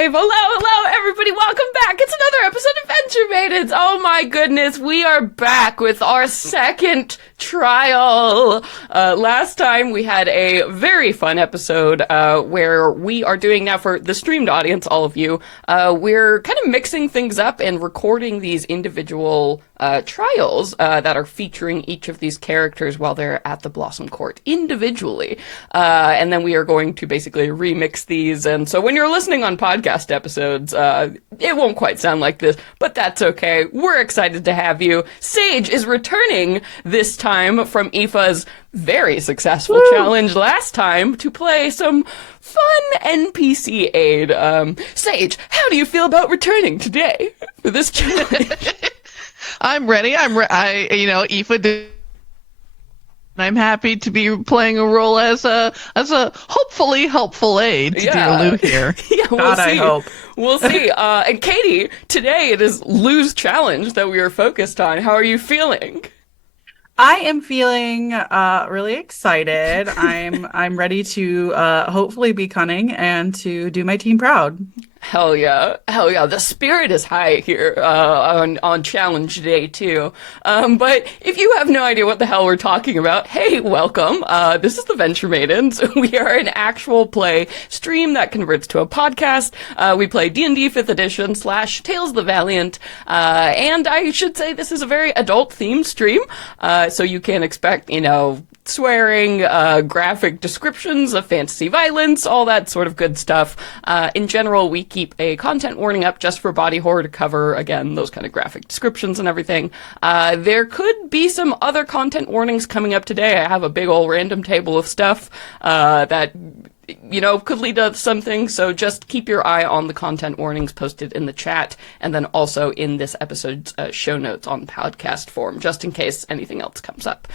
live. Hello, everybody. Welcome back. It's another episode of Venture Maidens. Oh my goodness, we are back with our second trial. Last time we had a very fun episode where we are doing now for the streamed audience, all of you, we're kind of mixing things up and recording these individual trials that are featuring each of these characters while they're at the Blossom Court individually. And then we are going to basically remix these. And so when you're listening on podcast episodes, it won't quite sound like this, but that's okay. We're excited to have you. Sage is returning this time from Aoife's very successful challenge last time to play some fun NPC aid. Sage, how do you feel about returning today for this challenge? I'm ready. Aoife did. I'm happy to be playing a role as a hopefully helpful aid to dear Lou here. Yeah, we'll see. I hope. We'll see. And Katie, today it is Lou's challenge that we are focused on. How are you feeling? I am feeling really excited. I'm ready to hopefully be cunning and to do my team proud. Hell yeah. The spirit is high here on challenge day too. But if you have no idea what the hell we're talking about, hey, welcome. This is the Venture Maidens. We are an actual play stream that converts to a podcast. We play D&D 5th edition / Tales of the Valiant. And I should say this is a very adult themed stream. So you can expect, swearing, graphic descriptions of fantasy violence, all that sort of good stuff. In general, we keep a content warning up just for body horror to cover, again, those kind of graphic descriptions and everything. There could be some other content warnings coming up today. I have a big old random table of stuff that could lead to something, so just keep your eye on the content warnings posted in the chat, and then also in this episode's show notes on podcast form, just in case anything else comes up.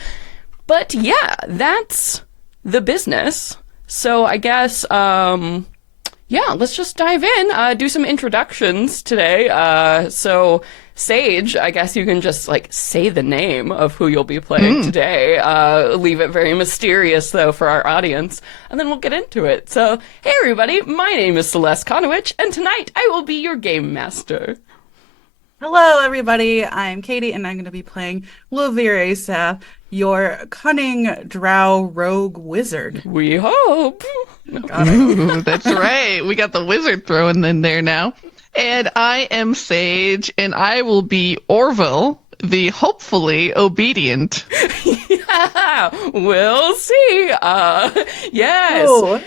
But yeah, that's the business. So I guess, let's just dive in, do some introductions today. So Sage, I guess you can just say the name of who you'll be playing today. Leave it very mysterious though for our audience, and then we'll get into it. So, hey everybody, my name is Celeste Konowich, and tonight I will be your game master. Hello, everybody. I'm Katie, and I'm going to be playing Lovir Asaph, your cunning drow rogue wizard. We hope. Ooh, that's right. We got the wizard thrown in there now. And I am Sage, and I will be Orville, the hopefully obedient. Yeah, we'll see. Yes. Oh.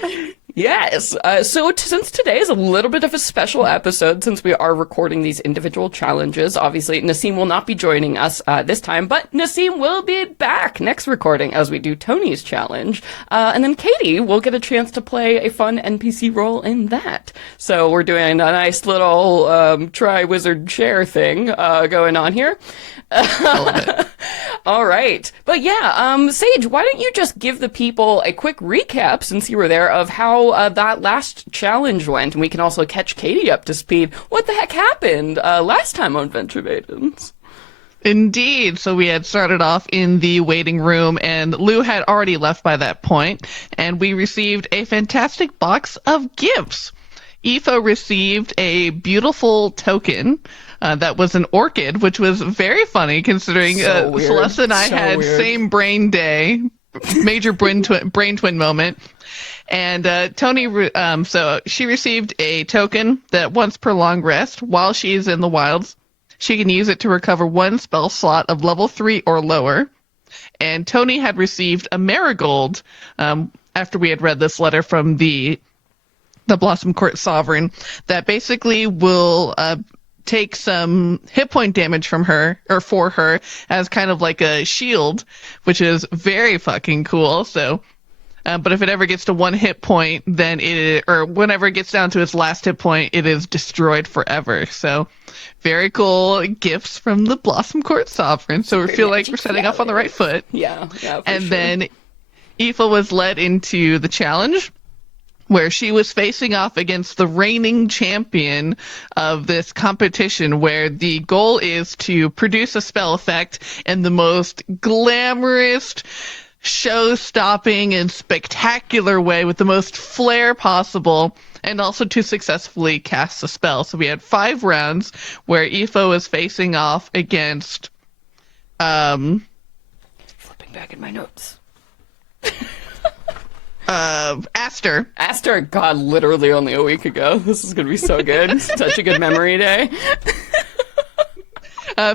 Yes. So since today is a little bit of a special episode, since we are recording these individual challenges, obviously Nassim will not be joining us this time, but Nassim will be back next recording as we do Tony's challenge. And then Katie will get a chance to play a fun NPC role in that. So we're doing a nice little try-wizard share thing going on here. All right. But yeah, Sage, why don't you just give the people a quick recap, since you were there, of how that last challenge went, and we can also catch Katie up to speed. What the heck happened last time on Venture Maidens? Indeed. So we had started off in the waiting room, and Lou had already left by that point, and we received a fantastic box of gifts. Aoife received a beautiful token that was an orchid, which was very funny considering Celeste and I had same brain day, major brain twin moment. And Tony, so she received a token that once per long rest, while she's in the wilds, she can use it to recover one spell slot of level 3 or lower. And Tony had received a marigold after we had read this letter from the Blossom Court Sovereign that basically will take some hit point damage from her, or for her, as kind of like a shield, which is very fucking cool. So, but if it ever gets to 1 hit point, then or whenever it gets down to its last hit point, it is destroyed forever. So, very cool gifts from the Blossom Court Sovereign. So we feel like we're setting off on the right foot. Yeah, and sure. Then Aoife was led into the challenge, where she was facing off against the reigning champion of this competition, where the goal is to produce a spell effect in the most glamorous, show-stopping and spectacular way with the most flair possible, and also to successfully cast a spell. So we had 5 rounds where Aoife was facing off against Flipping back in my notes. Aster. Aster, God, literally only a week ago. This is gonna be so good. Such a good memory day.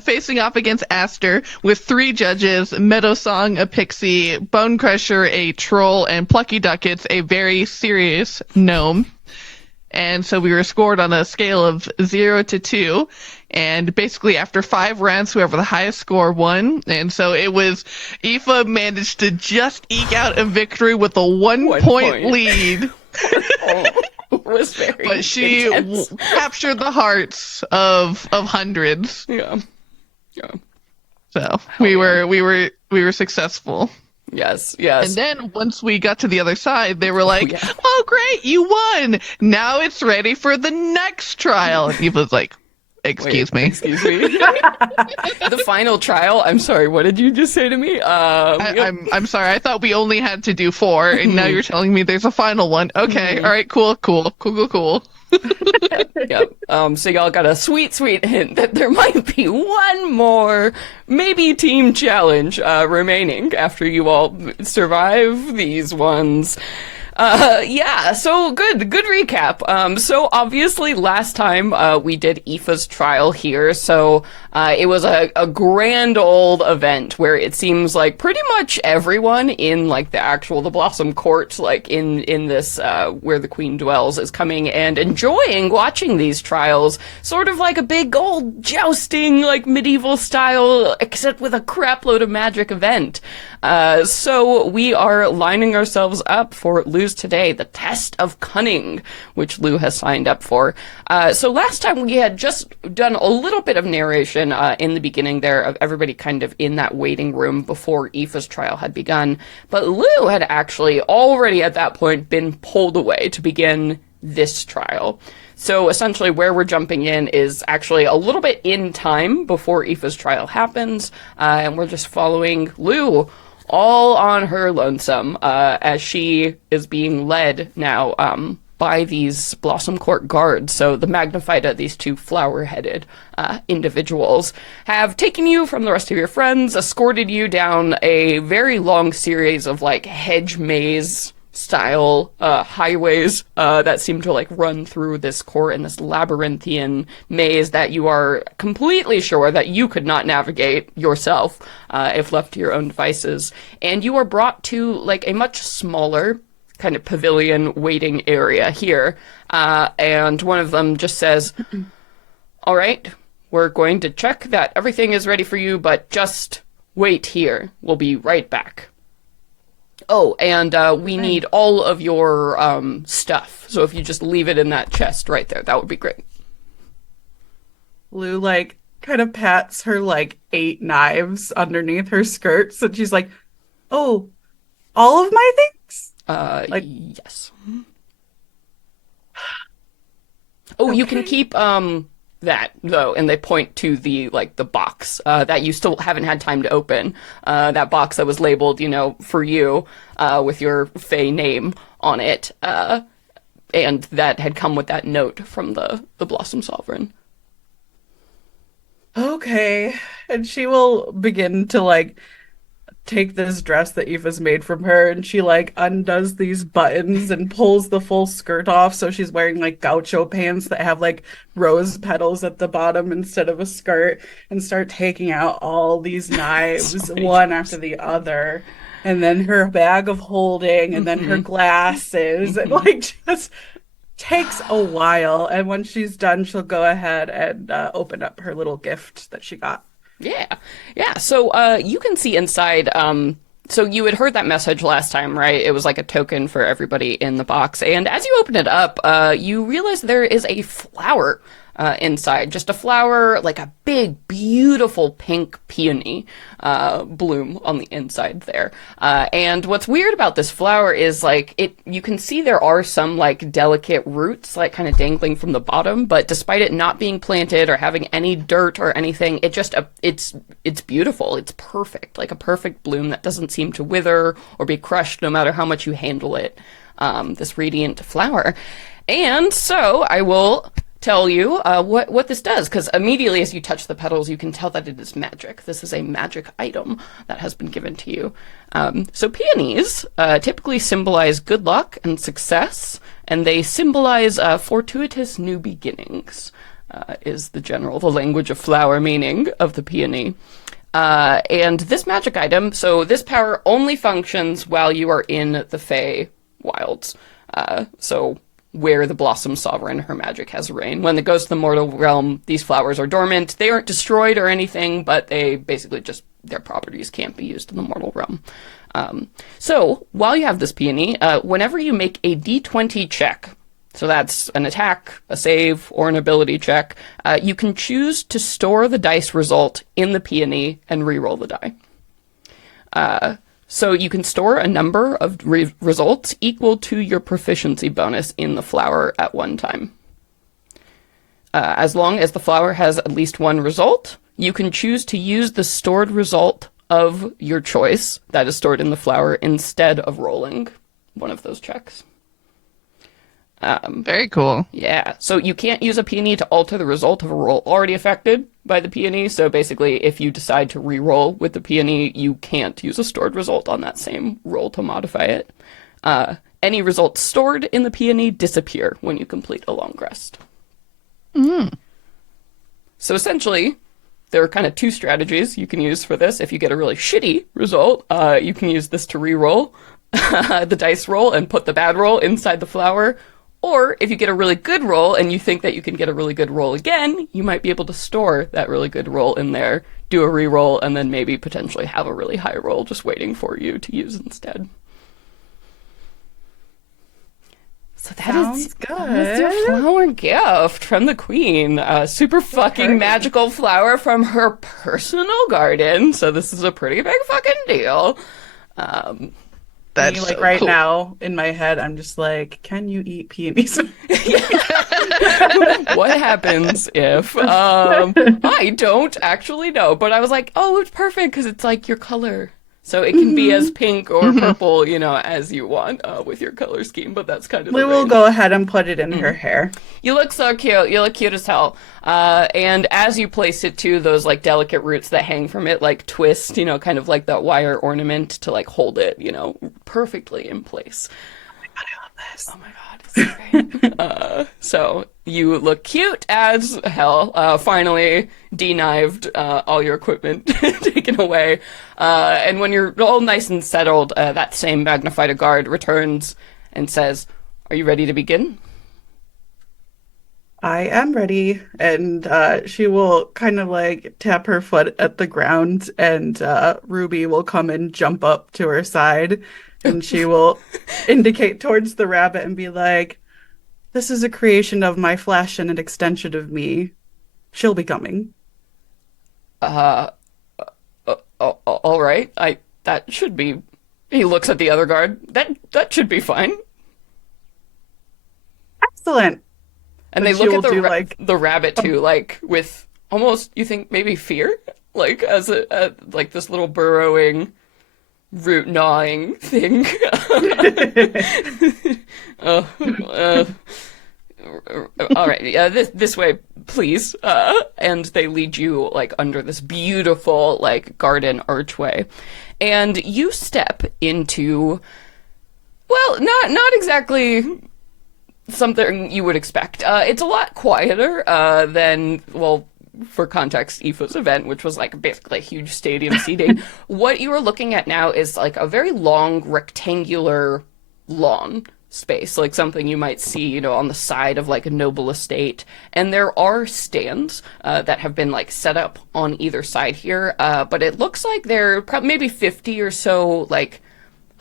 Facing off against Aster with 3 judges, Meadowsong, a pixie, Bonecrusher, a troll, and Plucky Duckets, a very serious gnome. And so we were scored on a scale of 0 to 2. And basically after 5 rounds, whoever the highest score won. And so it was, Aoife managed to just eke out a victory with a 1 point lead. It was very But she captured the hearts of hundreds. Yeah. Yeah. So we were successful. Yes. And then once we got to the other side, they were like, yeah. "Oh, great, you won! Now it's ready for the next trial." And Eve was like, "Excuse me." Excuse me. The final trial. I'm sorry. What did you just say to me? I'm sorry. I thought we only had to do 4, and now you're telling me there's a final one. Okay. All right. Cool. Yep. So y'all got a sweet hint that there might be one more, maybe team challenge remaining after you all survive these ones. Yeah, so good recap. So obviously last time, we did Aoife's trial here, so, it was a grand old event where it seems like pretty much everyone in, like, the Blossom Court, like, in this, where the Queen dwells, is coming and enjoying watching these trials, sort of like a big old jousting, like, medieval style, except with a crapload of magic event. So we are lining ourselves up for Lou's today, the Test of Cunning, which Lou has signed up for. So last time we had just done a little bit of narration in the beginning there of everybody kind of in that waiting room before Aoife's trial had begun. But Lou had actually already at that point been pulled away to begin this trial. So essentially where we're jumping in is actually a little bit in time before Aoife's trial happens, and we're just following Lou all on her lonesome, as she is being led now, by these Blossom Court guards. So the Magnifica, these 2 flower-headed, individuals, have taken you from the rest of your friends, escorted you down a very long series of, like, hedge maze style highways that seem to like run through this court in this labyrinthian maze that you are completely sure that you could not navigate yourself if left to your own devices. And you are brought to like a much smaller kind of pavilion waiting area here. And one of them just says, "All right, we're going to check that everything is ready for you, but just wait here. We'll be right back. Oh, and we need all of your stuff. So if you just leave it in that chest right there, that would be great." Lou like kind of pats her like 8 knives underneath her skirts, and she's like, "Oh, all of my things?" Like, yes. Oh, okay. You can keep that though, and they point to the like the box that you still haven't had time to open. That box that was labeled, you know, for you, with your Fae name on it, and that had come with that note from the Blossom Sovereign. Okay. And she will begin to like take this dress that Aoife's made from her, and she like undoes these buttons and pulls the full skirt off, so she's wearing like gaucho pants that have like rose petals at the bottom instead of a skirt, and start taking out all these knives one after the other, and then her bag of holding, and then her glasses, and like just takes a while. And when she's done, she'll go ahead and open up her little gift that she got. Yeah. So you can see inside. So you had heard that message last time, right? It was like a token for everybody in the box. And as you open it up, you realize there is a flower inside. Just a flower, like a big, beautiful pink peony bloom on the inside there. And what's weird about this flower is like you can see there are some like delicate roots like kind of dangling from the bottom, but despite it not being planted or having any dirt or anything, it's beautiful. It's perfect, like a perfect bloom that doesn't seem to wither or be crushed no matter how much you handle it. This radiant flower. And so I will tell you what this does, because immediately as you touch the petals, you can tell that it is magic. This is a magic item that has been given to you. So peonies typically symbolize good luck and success, and they symbolize fortuitous new beginnings, is the language of flower meaning of the peony. And this magic item, so this power only functions while you are in the Fey wilds. So where the Blossom Sovereign, her magic has reign. When it goes to the mortal realm, these flowers are dormant. They aren't destroyed or anything, but they basically just, their properties can't be used in the mortal realm. So while you have this peony, whenever you make a d20 check, so that's an attack, a save, or an ability check, you can choose to store the dice result in the peony and re-roll the die. So you can store a number of results equal to your proficiency bonus in the flower at one time. As long as the flower has at least one result, you can choose to use the stored result of your choice that is stored in the flower instead of rolling one of those checks. Very cool. Yeah, so you can't use a peony to alter the result of a roll already affected by the peony. So basically, if you decide to re-roll with the peony, you can't use a stored result on that same roll to modify it. Any results stored in the peony disappear when you complete a long rest. So essentially, there are kind of two strategies you can use for this. If you get a really shitty result, you can use this to re-roll the dice roll and put the bad roll inside the flower. Or if you get a really good roll and you think that you can get a really good roll again, you might be able to store that really good roll in there, do a re-roll, and then maybe potentially have a really high roll just waiting for you to use instead. So Sounds good. That's your flower gift from the queen. A super fucking magical flower from her personal garden. So this is a pretty big fucking deal. That's like so right cool. now in my head, I'm just like, can you eat peonies? What happens if I don't actually know, but I was like, oh, it's perfect because it's like your color, so it can be as pink or purple, as you want with your color scheme. But that's kind of We will go ahead and put it in her hair. You look so cute. You look cute as hell. And as you place it too, those like delicate roots that hang from it like twist, kind of like that wire ornament to like hold it, perfectly in place. I love this. Oh my god, it's so great. So you look cute as hell. Finally de-knived, all your equipment taken away. And when you're all nice and settled, that same magnified guard returns and says, "Are you ready to begin?" I am ready. And she will kind of like tap her foot at the ground, and Ruby will come and jump up to her side, and she will indicate towards the rabbit and be like, "This is a creation of my flesh and an extension of me. She'll be coming." All right. That should be. He looks at the other guard. That should be fine. Excellent. And And they look at she will do, the rabbit too, like with almost, you think maybe fear, like as like this little burrowing, root gnawing thing. All right, this way, please. And they lead you like under this beautiful like garden archway, and you step into, well, not exactly something you would expect. It's a lot quieter than, well, for context, Aoife's event, which was like basically a huge stadium seating. What you are looking at now is like a very long rectangular lawn space, like something you might see, on the side of like a noble estate. And there are stands that have been like set up on either side here, but it looks like there are maybe 50 or so like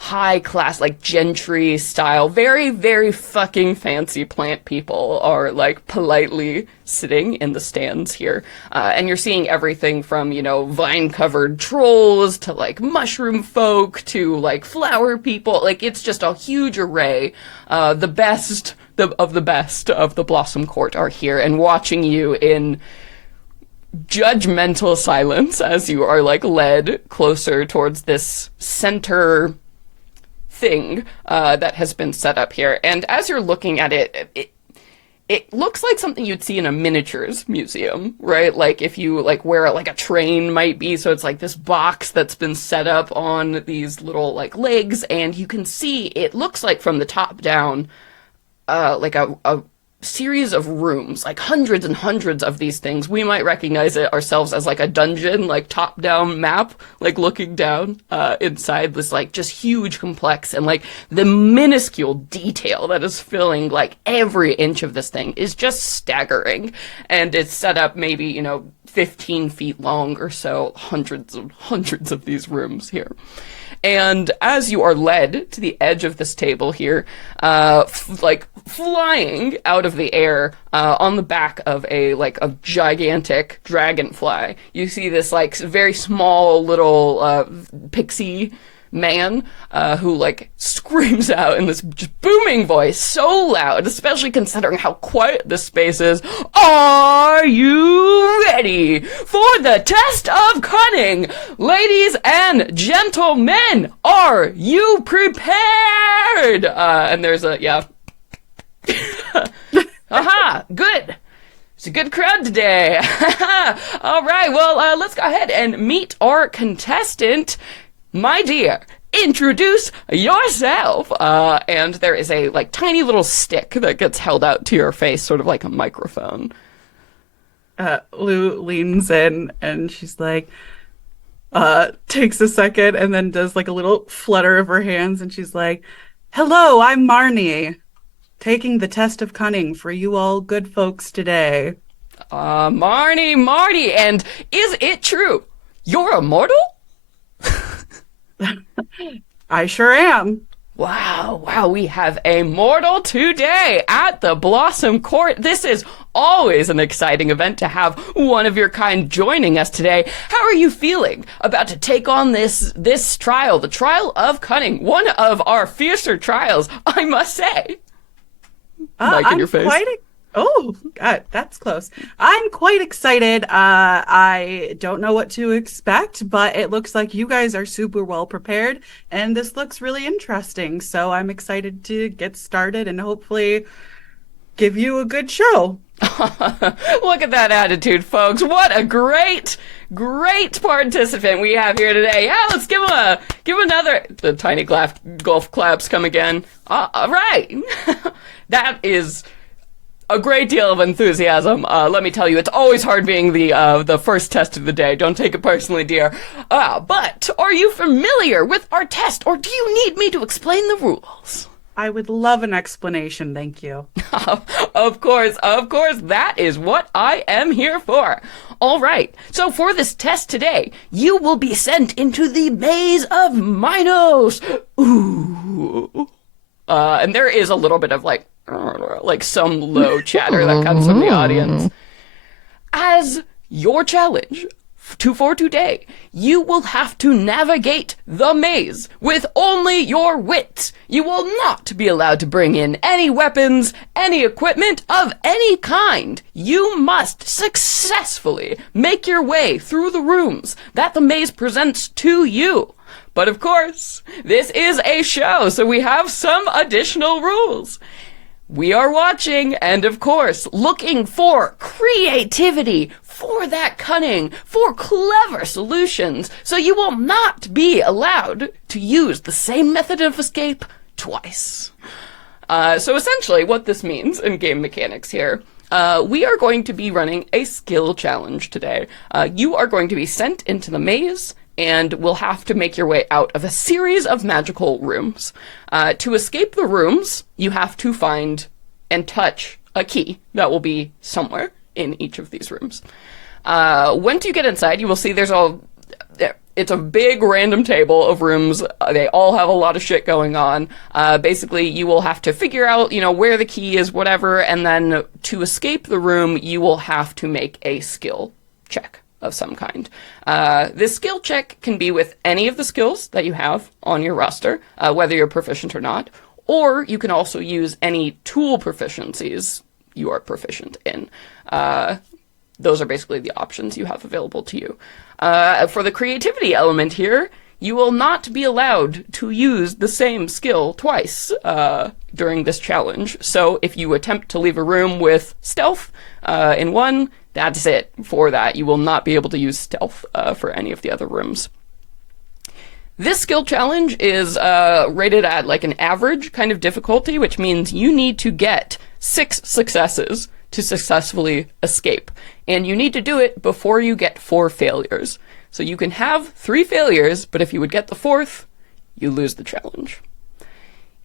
high class, like gentry style, very, very fucking fancy plant people are like politely sitting in the stands here. And you're seeing everything from, vine covered trolls to like mushroom folk to like flower people. Like it's just a huge array. The best of the best of the Blossom Court are here and watching you in judgmental silence as you are like led closer towards this center thing that has been set up here. And as you're looking at it looks like something you'd see in a miniatures museum, right? Like if you like where like a train might be. So it's like this box that's been set up on these little like legs, and you can see it looks like from the top down like a series of rooms, like hundreds and hundreds of these things. We might recognize it ourselves as like a dungeon, like top-down map, like looking down inside this like just huge complex, and like the minuscule detail that is filling like every inch of this thing is just staggering. And it's set up maybe, 15 feet long or so, hundreds of these rooms here. And as you are led to the edge of this table here, like flying out of the air on the back of a gigantic dragonfly, you see this like very small little pixie man who like screams out in this just booming voice, so loud, especially considering how quiet this space is. Are you ready for the test of cunning? Ladies and gentlemen, are you prepared? And there's aha, good. It's a good crowd today. All right, well, let's go ahead and meet our contestant. My dear, introduce yourself. And there is a like tiny little stick that gets held out to your face, sort of like a microphone. Lou leans in and she's like, takes a second and then does like a little flutter of her hands, and she's like, "Hello, I'm Marnie, taking the test of cunning for you all good folks today." Marnie, and is it true you're immortal? I sure am. Wow, we have a mortal today at the Blossom Court. This is always an exciting event to have one of your kind joining us today. How are you feeling about to take on this trial, the trial of cunning, one of our fiercer trials, I must say? Mic in your face. Oh, God, that's close. I'm quite excited. I don't know what to expect, but it looks like you guys are super well prepared, and this looks really interesting. So I'm excited to get started and hopefully give you a good show. Look at that attitude, folks. What a great participant we have here today. Yeah, let's give him another. The tiny golf claps come again. All right. That is a great deal of enthusiasm. Let me tell you, it's always hard being the first test of the day. Don't take it personally, dear. But are you familiar with our test, or do you need me to explain the rules? I would love an explanation, thank you. Of course, that is what I am here for. All right, so for this test today, you will be sent into the Maze of Minos. Ooh. And there is a little bit of like some low chatter that comes from the audience. As your challenge for today, you will have to navigate the maze with only your wits. You will not be allowed to bring in any weapons, any equipment of any kind. You must successfully make your way through the rooms that the maze presents to you. But of course, this is a show, so we have some additional rules. We are watching and, of course, looking for creativity, for that cunning, for clever solutions, so you will not be allowed to use the same method of escape twice. So essentially what this means in game mechanics here, we are going to be running a skill challenge today. You are going to be sent into the maze and will have to make your way out of a series of magical rooms. To escape the rooms, you have to find and touch a key that will be somewhere in each of these rooms. Once you get inside, you will see there's it's a big random table of rooms. They all have a lot of shit going on. Basically, you will have to figure out, where the key is, whatever, and then to escape the room, you will have to make a skill check of some kind. This skill check can be with any of the skills that you have on your roster, whether you're proficient or not, or you can also use any tool proficiencies you are proficient in. Those are basically the options you have available to you. For the creativity element here, you will not be allowed to use the same skill twice during this challenge. So if you attempt to leave a room with stealth in one, that's it for that. You will not be able to use stealth for any of the other rooms. This skill challenge is rated at like an average kind of difficulty, which means you need to get 6 successes to successfully escape. And you need to do it before you get 4 failures. So you can have 3 failures, but if you would get the 4th, you lose the challenge.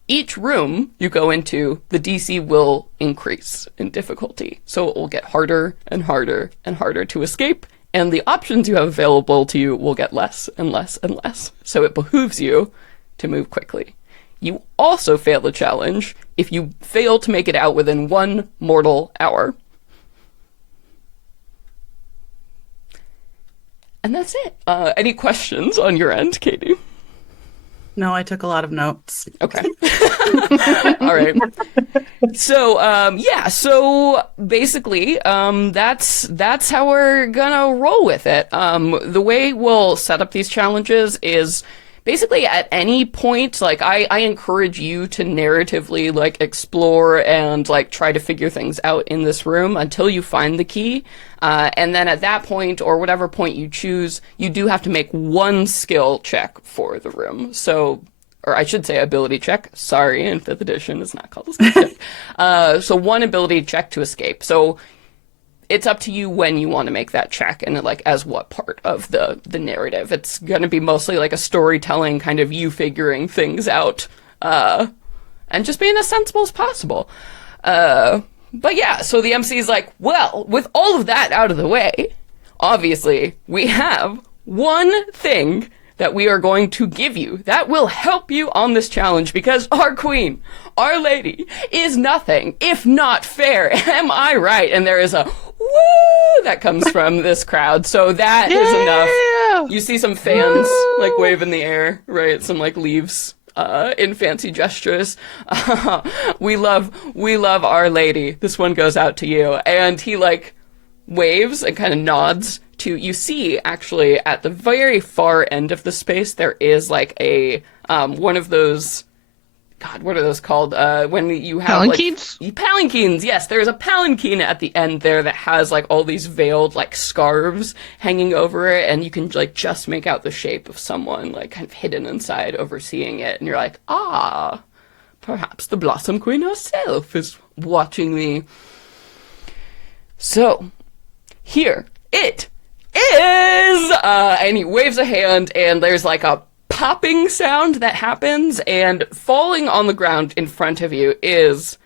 Each room you go into, the DC will increase in difficulty. So it will get harder and harder and harder to escape, and the options you have available to you will get less and less and less. So it behooves you to move quickly. You also fail the challenge if you fail to make it out within 1 mortal hour. And that's it. Any questions on your end, Katie? No, I took a lot of notes. Okay. All right. So, so basically, that's how we're gonna roll with it. The way we'll set up these challenges is basically at any point, like, I encourage you to narratively, like, explore and, like, try to figure things out in this room until you find the key. And then at that point, or whatever point you choose, you do have to make 1 skill check for the room. So, or I should say ability check. Sorry, in 5th edition, it's not called a skill check. So 1 ability check to escape. So it's up to you when you want to make that check and like as what part of the narrative. It's going to be mostly like a storytelling kind of you figuring things out and just being as sensible as possible. But yeah, so the MC is like, well, with all of that out of the way, obviously we have 1 thing that we are going to give you that will help you on this challenge, because our queen, our lady, is nothing if not fair. Am I right? And there is a woo that comes from this crowd. So that is enough. You see some fans like wave in the air, right? Some like leaves in fancy gestures. We love Our Lady. This one goes out to you. And he like waves and kind of nods to, you see actually at the very far end of the space, there is like a, one of those, God, what are those called? When you have palanquins? Like, palanquins, yes. There's a palanquin at the end there that has like all these veiled like scarves hanging over it, and you can like just make out the shape of someone like kind of hidden inside overseeing it, and you're like, ah, perhaps the Blossom Queen herself is watching me. So, here it is! And he waves a hand, and there's like a popping sound that happens, and falling on the ground in front of you is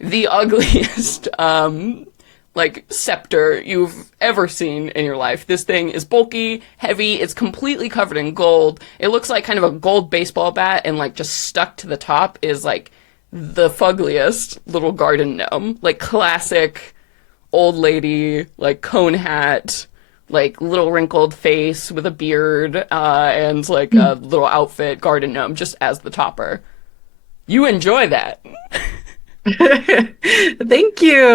the ugliest, like, scepter you've ever seen in your life. This thing is bulky, heavy, it's completely covered in gold. It looks like kind of a gold baseball bat, and, like, just stuck to the top is, like, the fuggliest little garden gnome. Like, classic old lady, like, cone hat, like, little wrinkled face with a beard, and, like, a little outfit, garden gnome, just as the topper. You enjoy that. Thank you.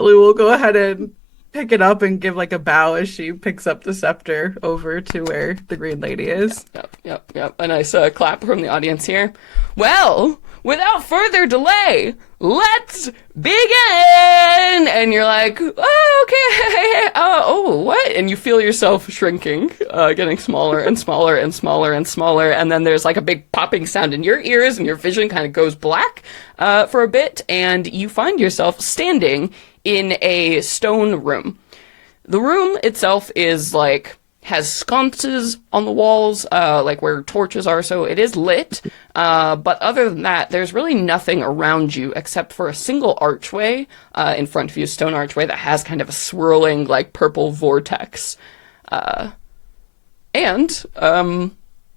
Lou will go ahead and pick it up and give, like, a bow as she picks up the scepter over to where the green lady is. Yep. A nice clap from the audience here. Well, without further delay, let's begin! And you're like, oh, okay, oh, what? And you feel yourself shrinking, getting smaller and smaller and smaller and smaller, and then there's like a big popping sound in your ears, and your vision kind of goes black for a bit, and you find yourself standing in a stone room. The room itself is like, has sconces on the walls, like where torches are, so it is lit. But other than that, there's really nothing around you except for a single archway in front of you, stone archway that has kind of a swirling, like, purple vortex And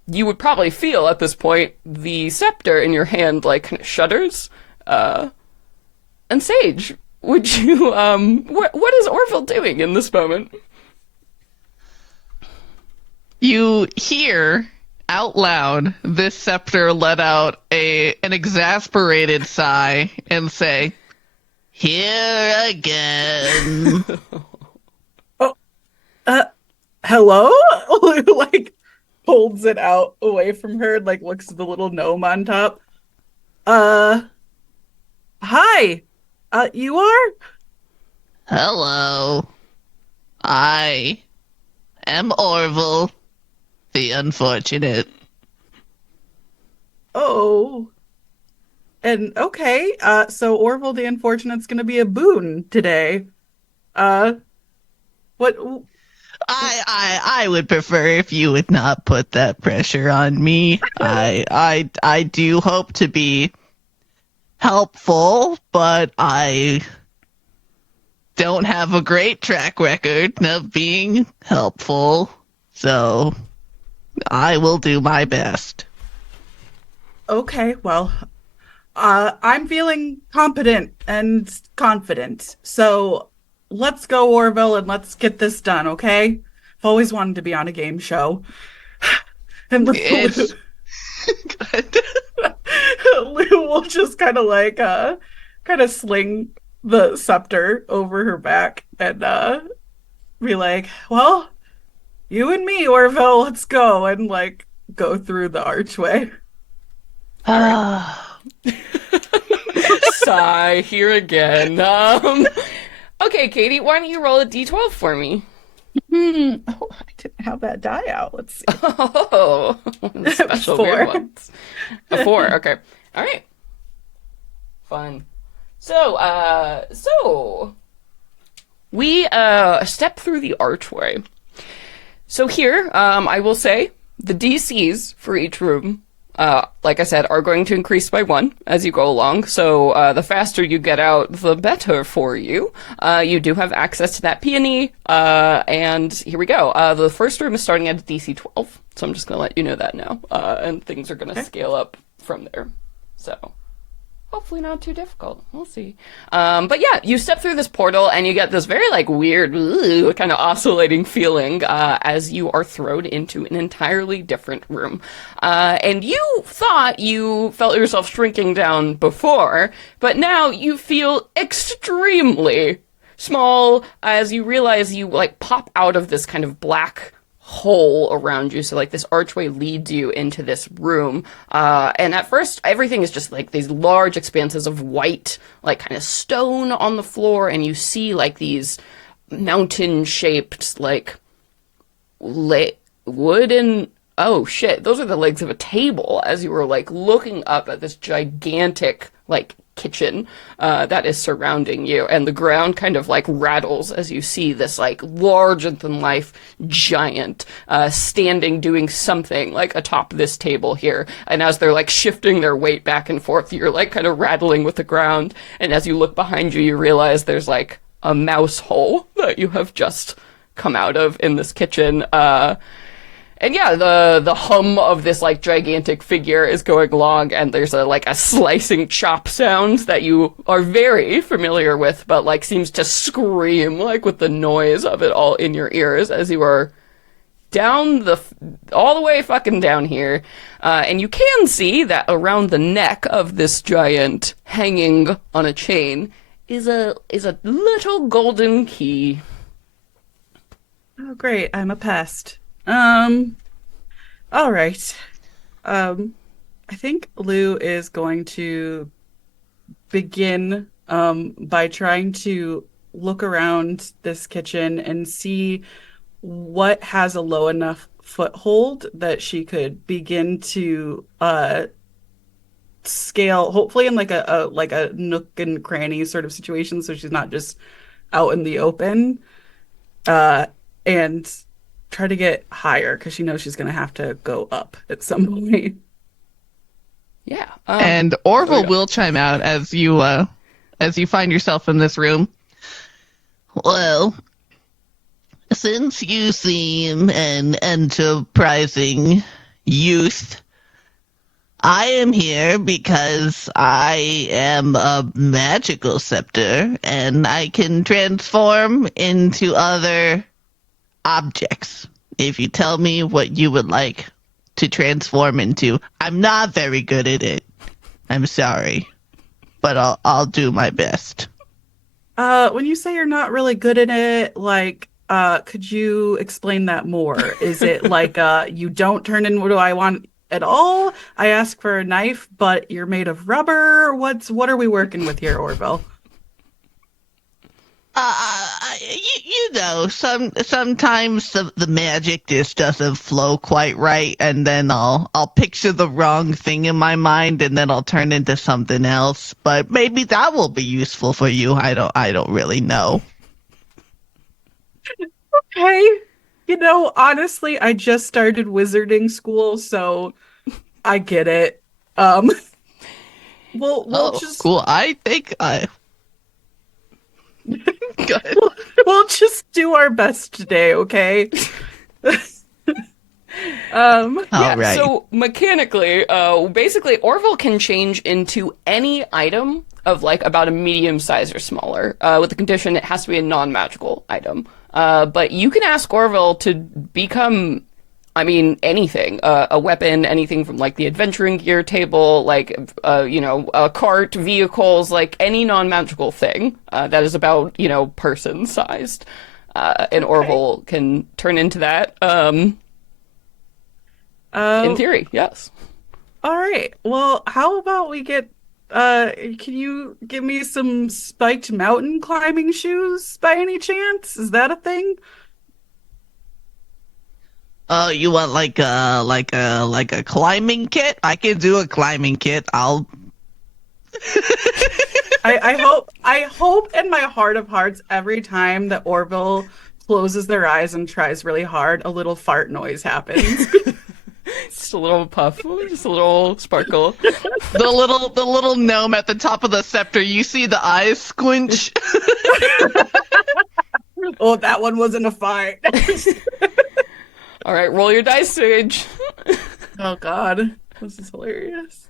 you would probably feel at this point the scepter in your hand like kind of shudders. And Sage, would you what is Orville doing in this moment? You hear out loud this scepter let out an exasperated sigh and say, "Here again." Hello? Like, holds it out away from her, like, looks at the little gnome on top. Hi. You are? Hello. I am Orville, the unfortunate. Oh. And okay, so Orville the Unfortunate's gonna be a boon today. Uh, what? I would prefer if you would not put that pressure on me. I do hope to be helpful, but I don't have a great track record of being helpful, so I will do my best. Okay, well, I'm feeling competent and confident. So let's go, Orville, and let's get this done, okay? I've always wanted to be on a game show. And It's good. Lou will just kind of like kind of sling the scepter over her back and be like, "Well, you and me, Orville, let's go," and like go through the archway. Sigh here again. Okay, Katie, why don't you roll a d12 for me? Oh, I didn't have that die out. Let's see. Oh, special weird ones. A 4, okay. All right. Fun. So we step through the archway. So here, I will say the DCs for each room, like I said, are going to increase by 1 as you go along. So the faster you get out, the better for you. You do have access to that peony, and here we go. The first room is starting at DC 12, so I'm just going to let you know that now, and things are going to scale up from there. So hopefully not too difficult. We'll see. But yeah, you step through this portal and you get this very like weird, kind of oscillating feeling as you are thrown into an entirely different room. And you thought you felt yourself shrinking down before, but now you feel extremely small as you realize you like pop out of this kind of black hole around you. So like this archway leads you into this room. And at first everything is just like these large expanses of white, like kind of stone on the floor. And you see like these mountain shaped, like wooden, oh shit, those are the legs of a table as you were like looking up at this gigantic, like kitchen that is surrounding you, and the ground kind of like rattles as you see this like larger than life giant standing doing something like atop this table here, and as they're like shifting their weight back and forth, you're like kind of rattling with the ground, and as you look behind you, you realize there's like a mouse hole that you have just come out of in this kitchen. And yeah, the hum of this like gigantic figure is going along, and there's a slicing chop sound that you are very familiar with, but like seems to scream like with the noise of it all in your ears as you are down all the way fucking down here. And you can see that around the neck of this giant, hanging on a chain, is a little golden key. Oh, great. I'm a pest. All right. I think Lou is going to begin by trying to look around this kitchen and see what has a low enough foothold that she could begin to scale, hopefully in like a nook and cranny sort of situation, so she's not just out in the open. And try to get higher because she knows she's going to have to go up at some point. Yeah. And Orville will chime out as you find yourself in this room. Well, Since you seem an enterprising youth, I am here because I am a magical scepter and I can transform into other objects. If you tell me what you would like to transform into, I'm not very good at it. I'm sorry, but I'll do my best. When you say you're not really good at it, like, could you explain that more? Is it like, you don't turn in what do I want at all? I ask for a knife, but you're made of rubber. What are we working with here, Orville? You know, sometimes the magic just doesn't flow quite right, and then I'll picture the wrong thing in my mind, and then I'll turn into something else. But maybe that will be useful for you. I don't really know. Hey, honestly, I just started wizarding school, so I get it. Um, we'll Oh, just cool. I think I. Good. we'll just do our best today, okay? All Yeah, right. so mechanically, basically, Orville can change into any item of like about a medium size or smaller, with the condition it has to be a non-magical item. But you can ask Orville to become, I mean, anything, a weapon, anything from like the adventuring gear table, like, a cart, vehicles, like any non-magical thing, that is about, person sized. And Okay. Orville can turn into that. In Uh, theory, yes. all right. Well, how about we get can you give me some spiked mountain climbing shoes by any chance? Is that a thing? Oh, you want like a climbing kit? I can do a climbing kit. I'll. I hope in my heart of hearts every time that Orville closes their eyes and tries really hard, a little fart noise happens. Just a little puff, just a little sparkle. The little gnome at the top of the scepter. You see the eyes squinch. Oh, that one wasn't a fart. All right, roll your dice, Sage. Oh God, this is hilarious.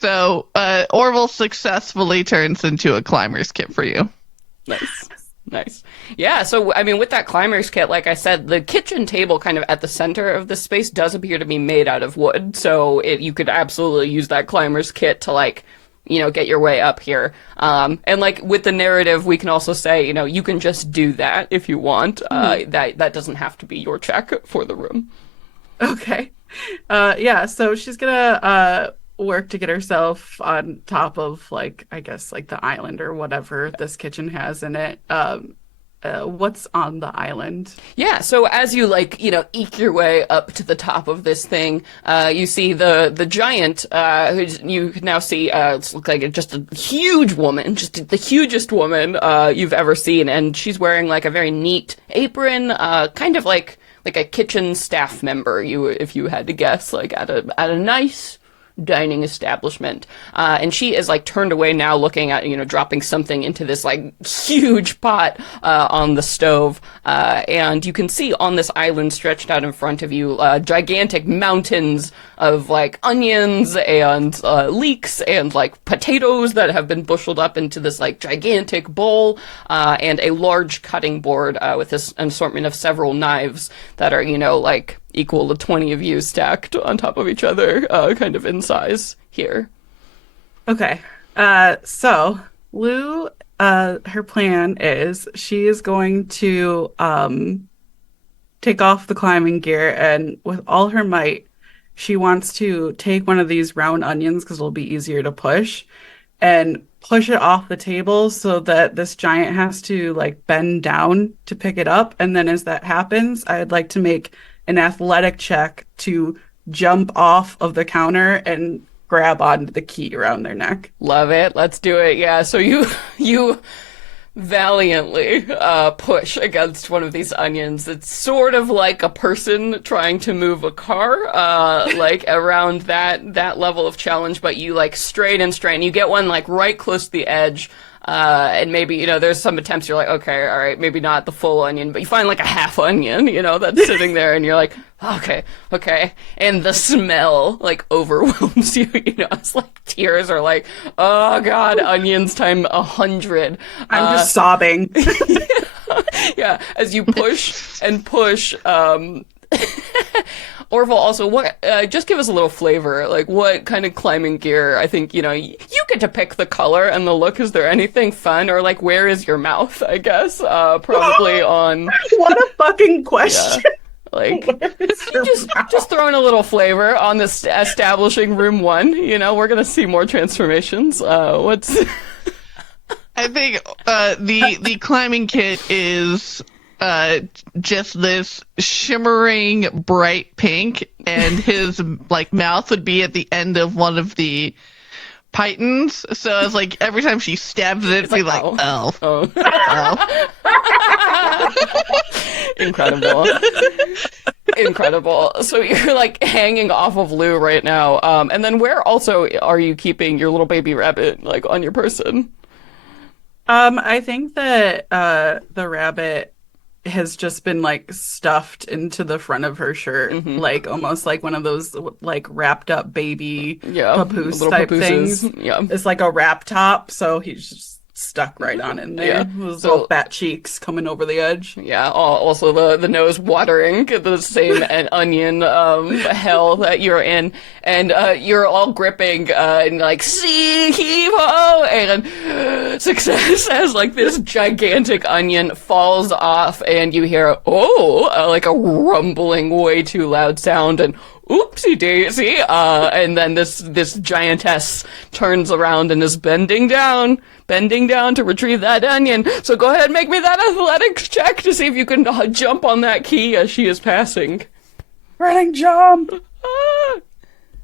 So, Orville successfully turns into a climber's kit for you. Nice. Nice. Yeah, so I mean with that climber's kit, like I said, the kitchen table kind of at the center of the space does appear to be made out of wood. So you could absolutely use that climber's kit to like, get your way up here. And like with the narrative, we can also say, you can just do that if you want. That doesn't have to be your check for the room. Okay. Yeah, so she's gonna work to get herself on top of like I guess like the island or whatever this kitchen has in it. What's on the island? Yeah, so as you like, eke your way up to the top of this thing, you see the giant, who you can now see, it's look like just a huge woman, just the hugest woman you've ever seen, and she's wearing like a very neat apron, kind of like a kitchen staff member. If you had to guess, like at a nice dining establishment. And she is like turned away now looking at, dropping something into this like huge pot on the stove. And you can see on this island stretched out in front of you gigantic mountains of like onions and leeks and like potatoes that have been busheled up into this like gigantic bowl, and a large cutting board with this an assortment of several knives that are, like equal to 20 of you stacked on top of each other, kind of in size here. Okay. So Lou, her plan is she is going to take off the climbing gear and with all her might, she wants to take one of these round onions because it'll be easier to push and push it off the table so that this giant has to like bend down to pick it up. And then as that happens, I'd like to make an athletic check to jump off of the counter and grab onto the key around their neck. Love it. Let's do it. Yeah. So you valiantly push against one of these onions. It's sort of like a person trying to move a car, like around that level of challenge, but you like strain and strain. You get one like right close to the edge, And maybe, there's some attempts you're like, okay, all right, maybe not the full onion, but you find like a half onion, that's sitting there and you're like, okay, okay. And the smell like overwhelms you, it's like tears are like, oh God, onions time 100. I'm just sobbing. Yeah, as you push and push, Orville, also, what? Just give us a little flavor. Like, what kind of climbing gear? I think you get to pick the color and the look. Is there anything fun, or like, where is your mouth? I guess probably on. What a fucking question! Yeah, like, just throwing a little flavor on this establishing room 1. We're gonna see more transformations. What's? I think the climbing kit is just this shimmering bright pink, and his like mouth would be at the end of one of the pythons. So it's like every time she stabs it, it'd be like, oh. Incredible. Incredible. So you're like hanging off of Lou right now. And then where also are you keeping your little baby rabbit, like on your person? I think that the rabbit has just been like stuffed into the front of her shirt, like almost like one of those like wrapped up baby papoose type papooses. things. Yeah, it's like a wrap top, so he's just stuck right on in there. Yeah. Those little fat cheeks coming over the edge. Yeah. Also the nose watering, the same an onion hell that you're in, and you're all gripping and like see heave ho, and success as like this gigantic onion falls off, and you hear like a rumbling, way too loud sound, and oopsie daisy, and then this giantess turns around and is bending down to retrieve that onion. So go ahead and make me that athletics check to see if you can jump on that key as she is passing. Running jump!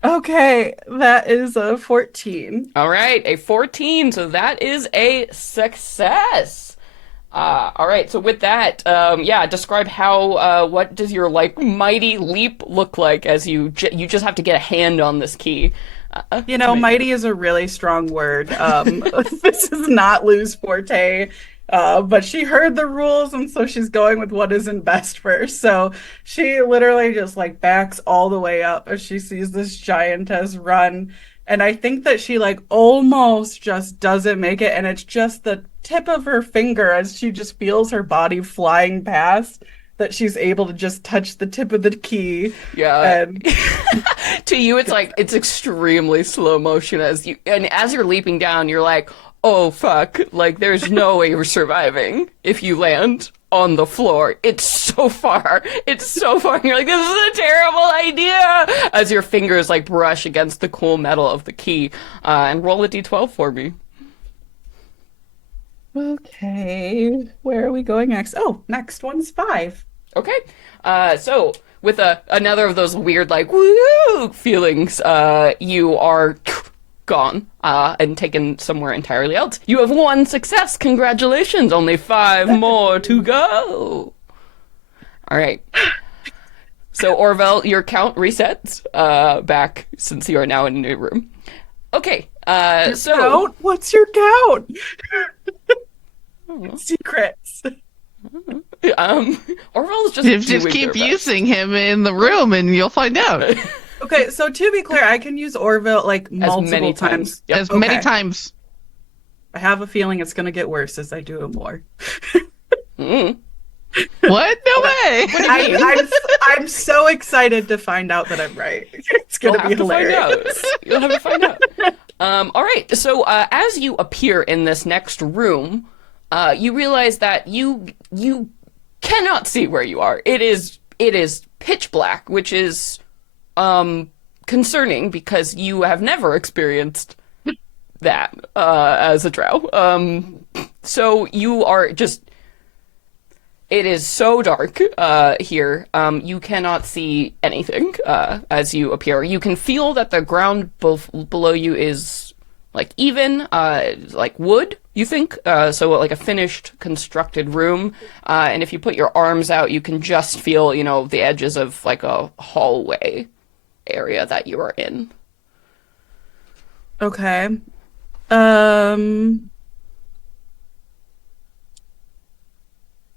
Okay, that is a 14. All right, a 14, so that is a success. All right, so with that, describe how, what does your, like, mighty leap look like as you just have to get a hand on this key? Mighty is a really strong word. This is not Lou's forte, but she heard the rules, and so she's going with what isn't best first. So she literally just, like, backs all the way up as she sees this giantess run. And I think that she, like, almost just doesn't make it, and it's just the tip of her finger as she just feels her body flying past that she's able to just touch the tip of the key. Yeah. And to you, it's like, it's extremely slow motion as you're leaping down, you're like, oh fuck, like there's no way you're surviving if you land on the floor. It's so far. And you're like, this is a terrible idea as your fingers like brush against the cool metal of the key. And roll a d12 for me. okay, where are we going next? Oh, next one's 5. Okay. So with another of those weird like woo feelings, you are gone and taken somewhere entirely else. You have 1 success. Congratulations. Only 5 more to go. All right. So Orville, your count resets back since you are now in a new room. Okay. So count? What's your count? Secrets. Orville's just keep using him in the room and you'll find out. Okay, so to be clear, I can use Orville like multiple many times. Yep. As many times. I have a feeling it's gonna get worse as I do it more. What? No way! I'm so excited to find out that I'm right. It's gonna be hilarious. You'll have to find out. All right. So as you appear in this next room, you realize that you cannot see where you are. It is pitch black, which is concerning because you have never experienced that as a drow. So you are just. It is so dark here. You cannot see anything as you appear. You can feel that the ground below you is like even, like wood, you think? So like a finished constructed room. And if you put your arms out, you can just feel, the edges of like a hallway area that you are in. Okay.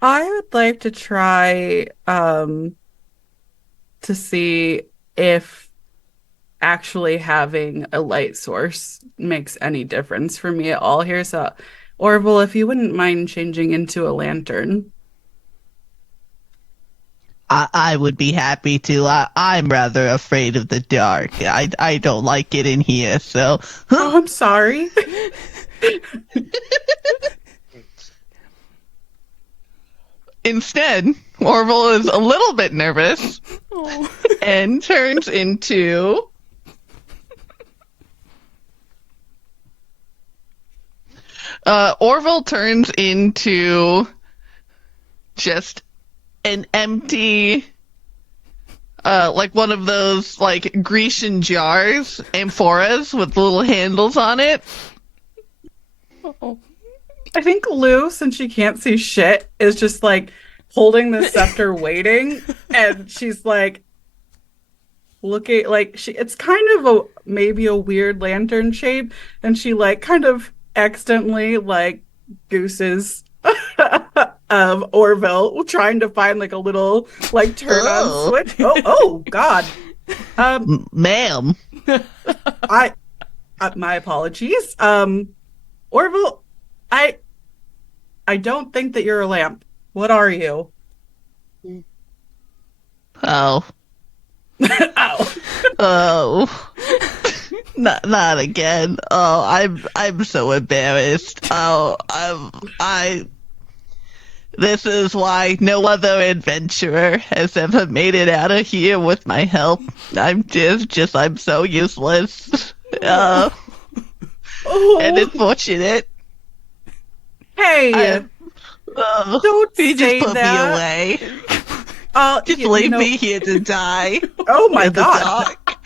I would like to try to see if actually having a light source makes any difference for me at all here. So, Orville, if you wouldn't mind changing into a lantern. I would be happy to. I'm rather afraid of the dark. I don't like it in here, so. Oh, I'm sorry. Instead, Orville is a little bit nervous Oh. and turns into Orville turns into just an empty like one of those like Grecian jars, amphoras with little handles on it. Oh. I think Lou, since she can't see shit, is just like holding the scepter waiting, and she's like looking like she it's kind of a maybe a weird lantern shape, and she like kind of accidentally like gooses of Orville trying to find like a little like turn on Oh. switch. Oh God. Ma'am. I my apologies. Orville, I I don't think that you're a lamp. What are you? Oh. Ow. Oh. Not again. Oh, I'm so embarrassed. Oh, I. This is why no other adventurer has ever made it out of here with my help. I'm so useless. And Oh, unfortunate. hey, I, oh, don't you just say put that. me away. Just You leave know, me here to die. oh my in the God. dark.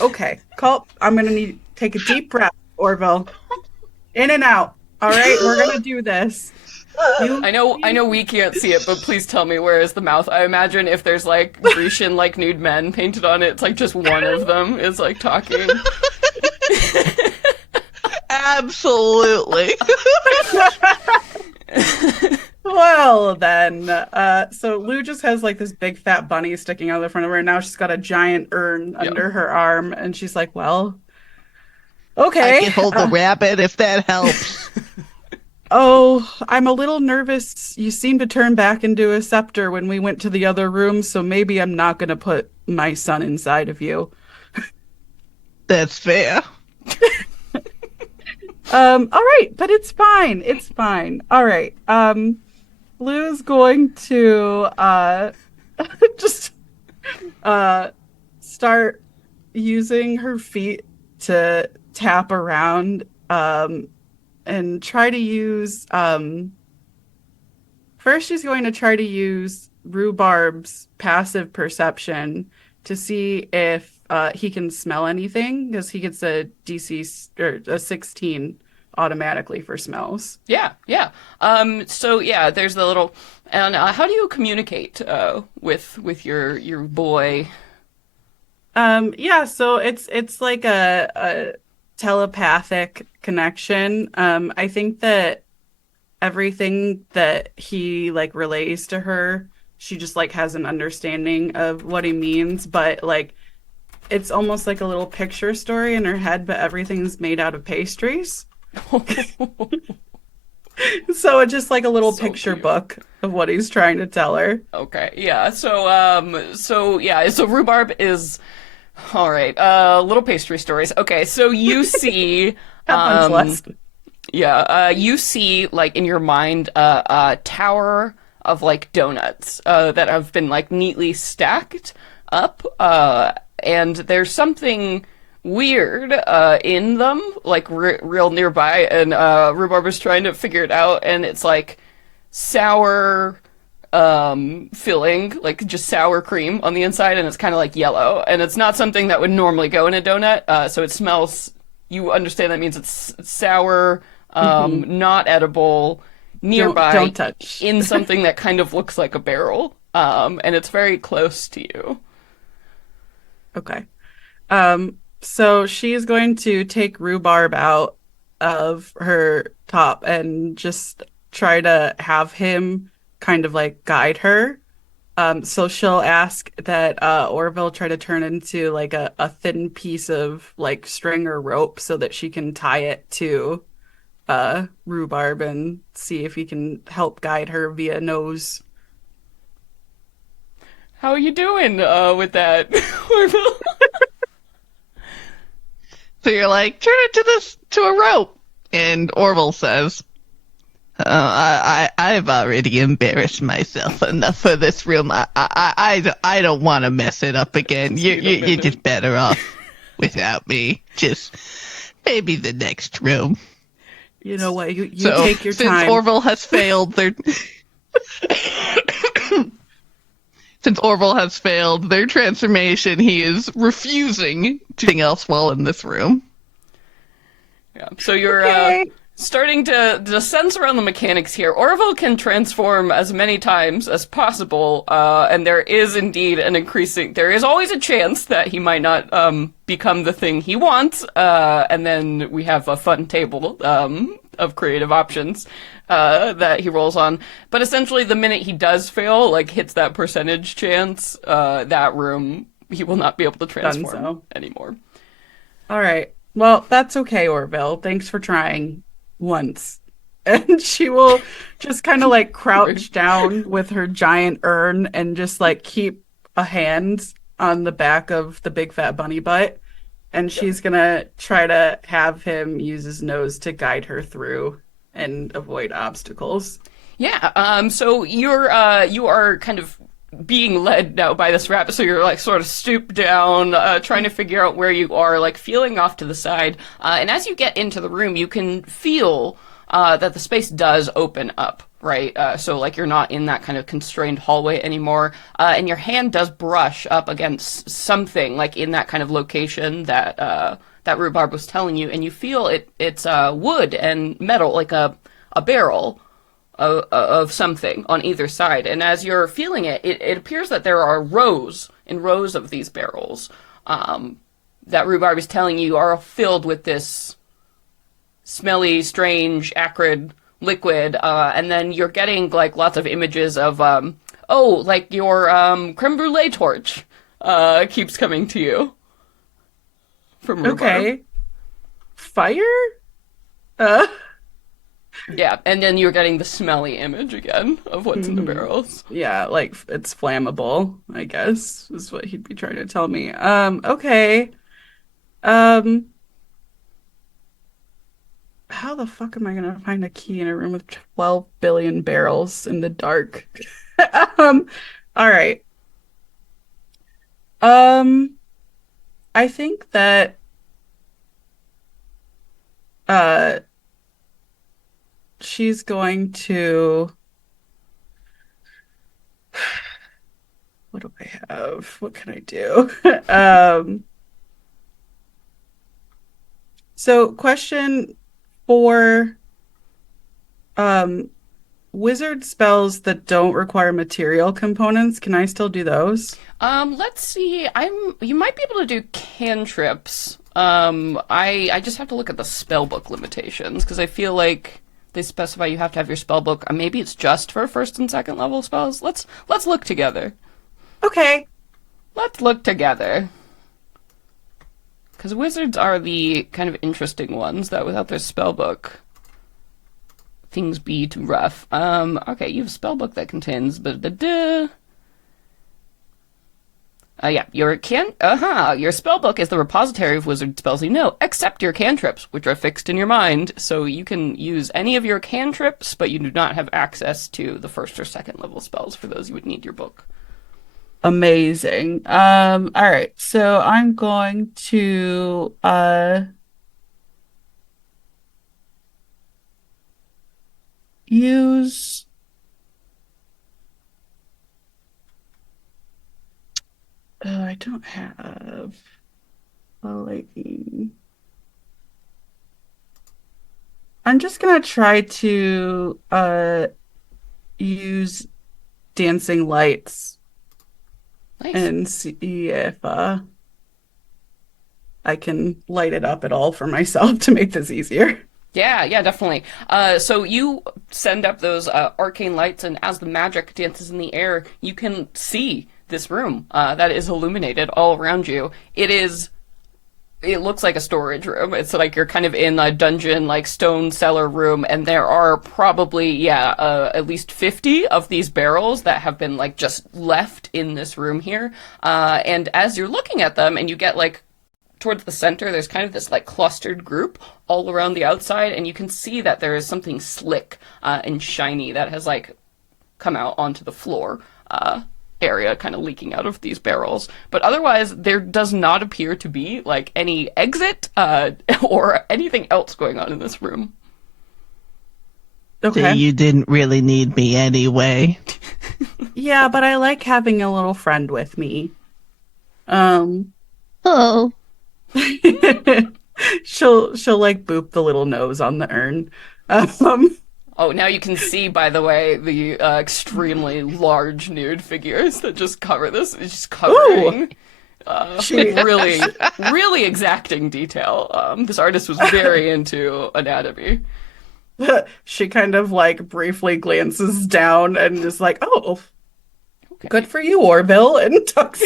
Okay, I'm gonna need to take a deep breath, Orville. In and out. All right, we're gonna do this. You, I know we can't see it, but please tell me where is the mouth. I imagine if there's like Grecian like nude men painted on it, it's like just one of them is like talking. Absolutely. well then. So Lou just has like this big fat bunny sticking out of the front of her, and now she's got a giant urn under her arm, and she's like, "Well, I okay." can hold the rabbit if that helps. Oh, I'm a little nervous. You seem to turn back into a scepter when we went to the other room, so maybe I'm not gonna put my son inside of you. That's fair. All right, but it's fine. It's fine. All right. Lou's going to just start using her feet to tap around and try to use first she's going to try to use Rhubarb's passive perception to see if he can smell anything because he gets a or a 16 automatically for smells. Yeah, yeah. So yeah, there's the little. And how do you communicate with your boy? Yeah, so it's like a telepathic connection. I think that everything that he like relays to her, she just like has an understanding of what he means, but like it's almost like a little picture story in her head, but everything's made out of pastries. So it's just like a little So picture cute. book of what he's trying to tell her. Okay, yeah. So yeah. So rhubarb is all right. Little pastry stories. Okay, so you see, That one's less. yeah, you see like in your mind a tower of like donuts that have been like neatly stacked up, and there's something weird in them, like real nearby, and rhubarb is trying to figure it out, and it's like sour filling, like just sour cream on the inside, and it's kind of like yellow, and it's not something that would normally go in a donut, so it smells, you understand that means it's sour, not edible, nearby Don't touch. in something that kind of looks like a barrel, and it's very close to you. Okay. So she's going to take rhubarb out of her top and just try to have him kind of like guide her. So she'll ask that Orville try to turn into like a thin piece of like string or rope so that she can tie it to Rhubarb and see if he can help guide her via nose. How are you doing with that, Orville? So you're like, turn it to a rope. And Orville says, I've already embarrassed myself enough for this room. I don't want to mess it up again. You're just better off without me. Just maybe the next room. You know what? You so take your since time. Orville has failed, since Orville has failed their transformation, he is refusing to do anything else while in this room. Yeah. So you're Okay. starting to sense around the mechanics here. Orville can transform as many times as possible, and there is indeed there is always a chance that he might not become the thing he wants, and then we have a fun table of creative options that he rolls on. But essentially, the minute he does fail, like hits that percentage chance, that room, he will not be able to transform Dunzo. anymore. All right. Well, that's okay, Orville. Thanks for trying once. And she will just kind of like crouch down with her giant urn and just like keep a hand on the back of the big fat bunny butt. And she's gonna try to have him use his nose to guide her through and avoid obstacles. Yeah, so you are kind of being led now by this rabbit, so you're like sort of stooped down, trying to figure out where you are, like feeling off to the side. And as you get into the room, you can feel that the space does open up, right? So like you're not in that kind of constrained hallway anymore, and your hand does brush up against something, like in that kind of location that that Rhubarb was telling you, and you feel it's wood and metal, like a barrel of something on either side. And as you're feeling it appears that there are rows and rows of these barrels that Rhubarb is telling you are filled with this smelly, strange, acrid liquid. And then you're getting like lots of images of, like your creme brulee torch keeps coming to you from Rhubarb. Okay. Fire? Uh, Yeah, and then you're getting the smelly image again of what's in the barrels. yeah, like it's flammable, I guess, is what he'd be trying to tell me. Okay. Um, how the fuck am I gonna find a key in a room with 12 billion barrels in the dark? Um, all right. Um, I think that uh she's going to what do I have? What can I do? Um, so question for um wizard spells that don't require material components, can I still do those? Let's see. You might be able to do cantrips. I just have to look at the spellbook limitations because I feel like they specify you have to have your spellbook. Maybe it's just for first and second level spells. Let's look together. Okay. Let's look together. Because wizards are the kind of interesting ones that without their spellbook, things be too rough. Okay, you have a spellbook that contains yeah, your spellbook is the repository of wizard spells you know, except your cantrips, which are fixed in your mind, so you can use any of your cantrips, but you do not have access to the first or second level spells. For those, you would need your book. Amazing. All right. So I'm going to use I don't have a lightning. I'm just gonna try to use dancing lights Nice. and see if I can light it up at all for myself to make this easier. Yeah, definitely. So you send up those arcane lights, and as the magic dances in the air, you can see this room that is illuminated all around you. It looks like a storage room. It's like you're kind of in a dungeon, like stone cellar room, and there are probably, at least 50 of these barrels that have been like just left in this room here. And as you're looking at them, and you get like towards the center, there's kind of this like clustered group all around the outside, and you can see that there is something slick and shiny that has like come out onto the floor area, kind of leaking out of these barrels. But otherwise, there does not appear to be like any exit or anything else going on in this room. So Okay. you didn't really need me anyway. Yeah, but I like having a little friend with me. Oh. she'll like boop the little nose on the urn. Um, Oh, now you can see, by the way, the extremely large nude figures that just cover this. It's just covering. She- Really, really exacting detail. This artist was very into anatomy. she kind of like briefly glances down and is like, "Oh, Okay. good for you, Orville," and tucks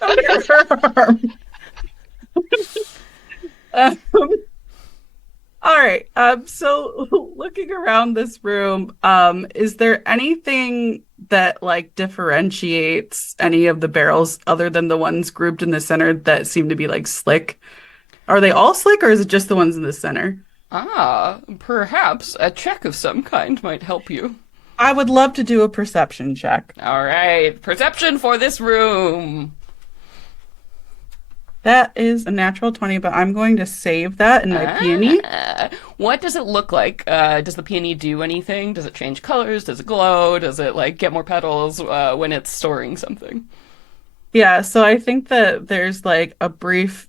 under her arm. Um, all right. So looking around this room, is there anything that like differentiates any of the barrels other than the ones grouped in the center that seem to be like slick? Are they all slick, or is it just the ones in the center? Perhaps a check of some kind might help you. I would love to do a perception check. All right, perception for this room. That is a natural 20, but I'm going to save that in my peony. What does it look like? Does the peony do anything? Does it change colors? Does it glow? Does it like get more petals when it's storing something? Yeah, so I think that there's like a brief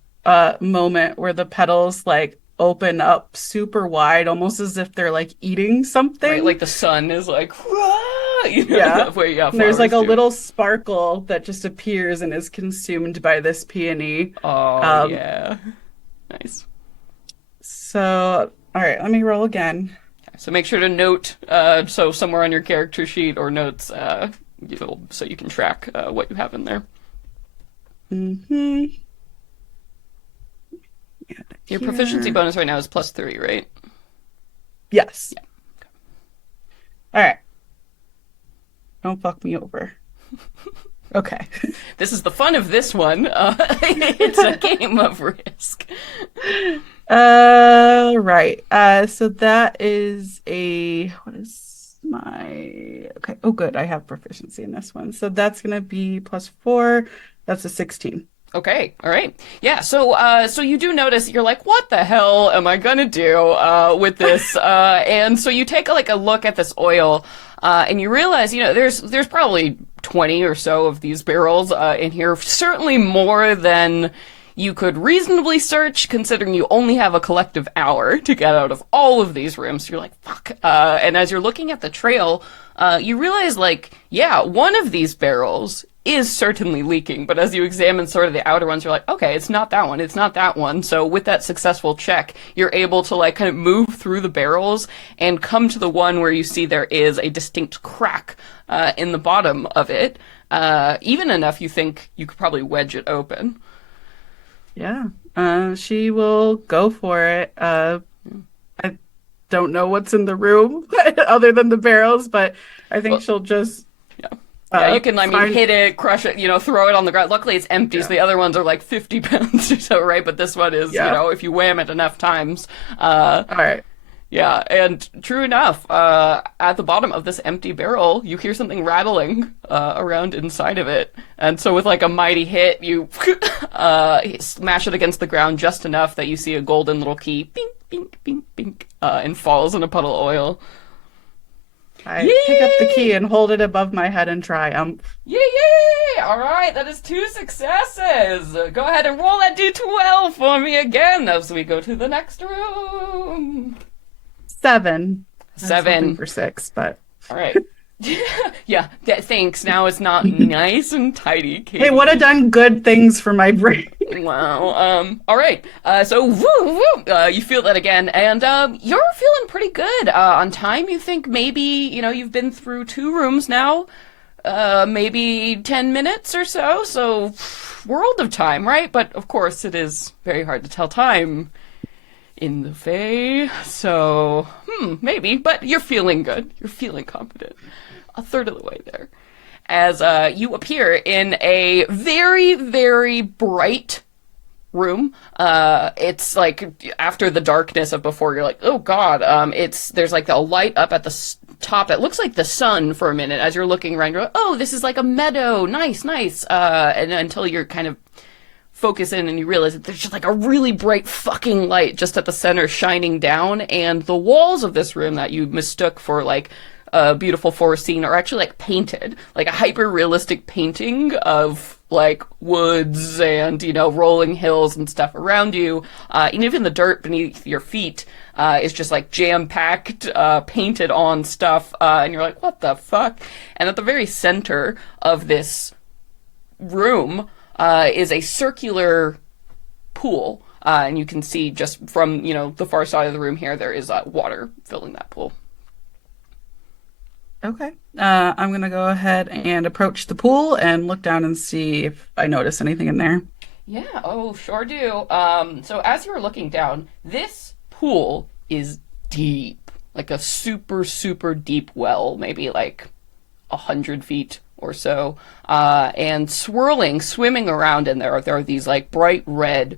moment where the petals like open up super wide, almost as if they're like eating something. Right, like the sun is like, "Wah!" You know, Yeah. that way, yeah. And there's like a flowers do. little sparkle that just appears and is consumed by this peony. Oh yeah, nice. So, all right, let me roll again. So make sure to note, so somewhere on your character sheet or notes, so you can track what you have in there. Mm-hmm. Your proficiency bonus right now is +3, right? Yes. Yeah. All right. Don't fuck me over. Okay. This is the fun of this one. It's a game of risk. Right. So that is what is my, okay. Oh, good. I have proficiency in this one. So that's going to be +4. That's a 16. Okay, all right. Yeah, so you do notice, you're like, what the hell am I gonna do with this? And so you take a look at this oil, and you realize, there's probably 20 or so of these barrels in here, certainly more than you could reasonably search, considering you only have a collective hour to get out of all of these rooms. So you're like, fuck. And as you're looking at the trail, you realize, one of these barrels is certainly leaking, but as you examine sort of the outer ones, you're like, okay, it's not that one, it's not that one. So with that successful check, you're able to kind of move through the barrels and come to the one where you see there is a distinct crack in the bottom of it, even enough you think you could probably wedge it open. Yeah. She will go for it. I don't know what's in the room other than the barrels, but I think she'll just Yeah, you can, hit it, crush it, throw it on the ground. Luckily, it's empty, so the other ones are like 50 pounds or so, right? But this one is, if you wham it enough times. All right. Yeah, and true enough, at the bottom of this empty barrel, you hear something rattling around inside of it. And so with a mighty hit, you smash it against the ground just enough that you see a golden little key, bink, bink, bink, bink, and falls in a puddle of oil. I pick up the key and hold it above my head in triumph. Yay! All right, that is 2 successes. Go ahead and roll that d12 for me again as we go to the next room. 7. I was 7. hoping for 6, but All right. Yeah, thanks. Now it's not nice and tidy, Katie. hey, would have done good things for my brain. Wow. All right. So woo, woo, you feel that again, and you're feeling pretty good. On time, you think maybe you've been through 2 rooms now, maybe 10 minutes or so. So world of time, right? But of course, it is very hard to tell time in the Fae. So maybe. But you're feeling good. You're feeling confident. A third of the way there. As you appear in a very, very bright room. It's like after the darkness of before, you're like, oh god. There's like a light up at the top that looks like the sun for a minute. As you're looking around, you're like, oh, this is like a meadow. Nice, nice. And until you're kind of focus in and you realize that there's just like a really bright fucking light just at the center shining down, and the walls of this room that you mistook for like a beautiful forest scene are actually like painted, like a hyper realistic painting of like woods and rolling hills and stuff around you, and even the dirt beneath your feet is just like jam packed, painted on stuff, and you're like, what the fuck? And at the very center of this room is a circular pool, and you can see just from the far side of the room here there is water filling that pool. Okay. I'm gonna go ahead and approach the pool and look down and see if I notice anything in there. Yeah, oh, sure do. So as you're looking down, this pool is deep, like a super, super deep well, maybe like 100 feet or so. And swimming around in there are these like bright red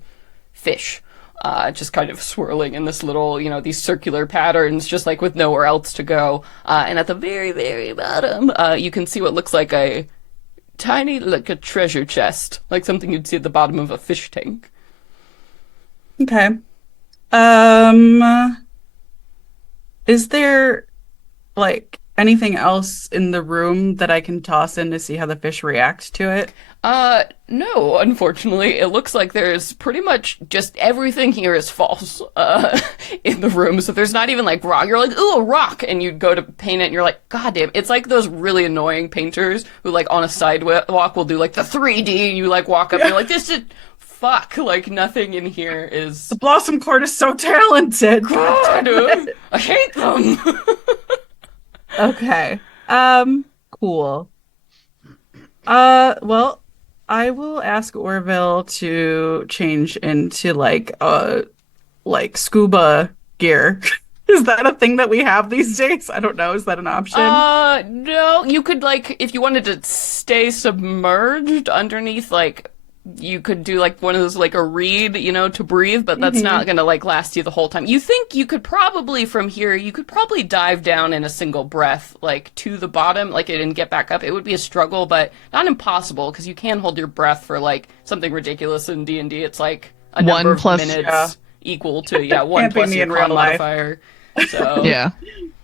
fish. Just kind of swirling in this little, these circular patterns, just like with nowhere else to go. And at the very, very bottom, you can see what looks like a tiny, like a treasure chest, like something you'd see at the bottom of a fish tank. Okay. Is there like anything else in the room that I can toss in to see how the fish react to it? No, unfortunately. It looks like there's pretty much just everything here is false, in the room. So there's not even like rock. You're like, ooh, a rock. And you go to paint it and you're like, god damn. It's like those really annoying painters who like on a sidewalk will do like the 3D and you like walk up and you're like, this is, fuck. Like nothing in here is. The Blossom Court is so talented. God, I hate them. Okay. Cool. Well, I will ask Orville to change into like scuba gear. Is that a thing that we have these days? I don't know. Is that an option? No. You could like, if you wanted to stay submerged underneath, like you could do like one of those like a reed, to breathe, but that's not gonna like last you the whole time. You think you could probably from here, you could probably dive down in a single breath, like to the bottom, like it and get back up. It would be a struggle, but not impossible because you can hold your breath for like something ridiculous in D&D. It's like a number of minutes equal to one plus your con modifier. So Yeah.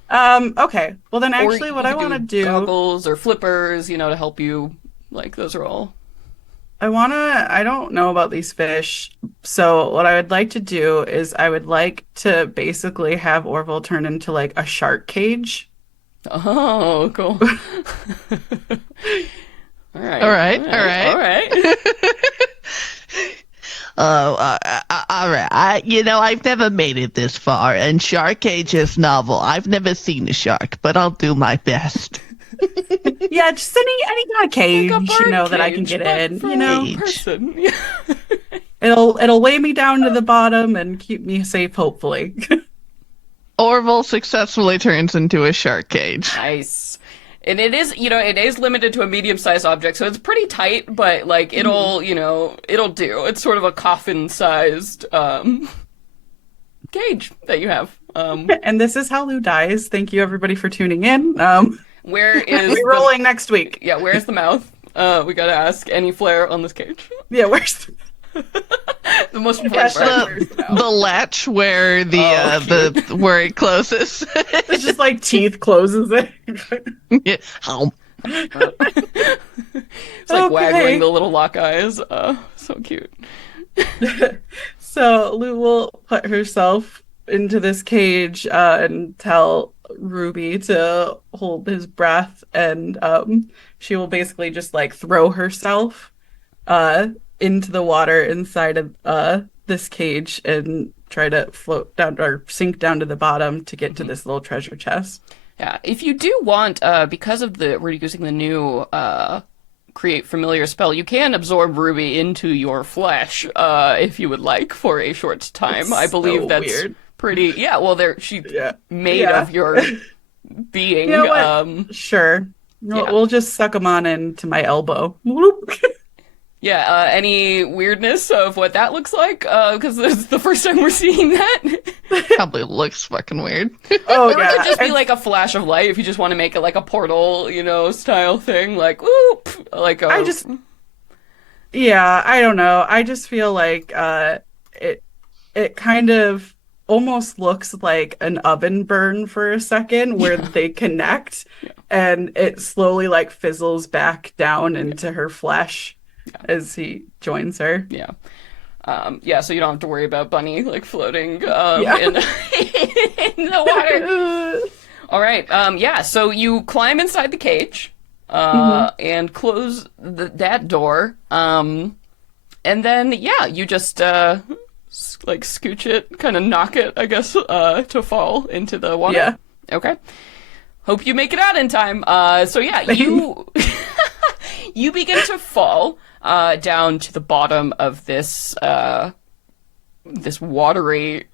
Okay. Well then actually what I want to do goggles or flippers, to help you, like those are all. I don't know about these fish, so what I would like to do is I would like to basically have Orville turn into like a shark cage. Oh, cool. All right. All right. Oh, all right. I've never made it this far, and Shark Age is novel. I've never seen a shark, but I'll do my best. Yeah, just any kind of cage, Like a bird that I can cage, get but in, for a person. It'll weigh me down to the bottom and keep me safe, hopefully. Orville successfully turns into a shark cage. Nice. And it is, it is limited to a medium-sized object, so it's pretty tight, but like it'll do. It's sort of a coffin-sized cage that you have. And this is how Lou dies. Thank you everybody for tuning in. Where is Rolling next week. Yeah, where's the mouth? We gotta ask. Any flair on this cage? Yeah, where's The most important part. The latch where the where it closes. it's just like teeth closes it. Yeah. It's like waggling the little lock eyes. So cute. So Lou will put herself into this cage and tell Ruby to hold his breath, and she will basically just like throw herself into the water inside of this cage and try to float down or sink down to the bottom to get to this little treasure chest. Yeah, if you do want, because of we're using the new create familiar spell, you can absorb Ruby into your flesh, if you would like, for a short time. That's I believe so that's weird. pretty. Yeah, well, she's Yeah. made Yeah. of your being. You know what? Sure. Yeah. We'll just suck them on into my elbow. Whoop. Yeah, any weirdness of what that looks like? Because it's the first time we're seeing that. Probably looks fucking weird. Oh, Or it yeah. could just be like a flash of light if you just want to make it like a portal, style thing. Like, whoop! Yeah, I don't know. I just feel like it kind of almost looks like an oven burn for a second where they connect and it slowly like fizzles back down into her flesh as he joins her. Yeah. So you don't have to worry about Bunny like floating in, in the water. All right. So you climb inside the cage and close that door. And then you just like scooch it, kind of knock it, I guess, to fall into the water. Yeah. Okay. Hope you make it out in time. You you begin to fall down to the bottom of this this watery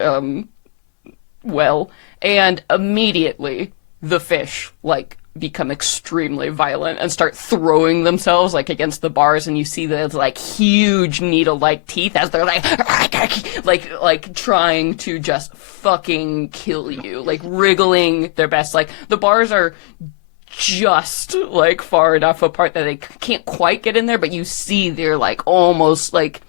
well, and immediately the fish like become extremely violent and start throwing themselves like against the bars, and you see those like huge needle-like teeth as they're like trying to just fucking kill you, like wriggling their best. Like the bars are just like far enough apart that they can't quite get in there, but you see they're like almost like,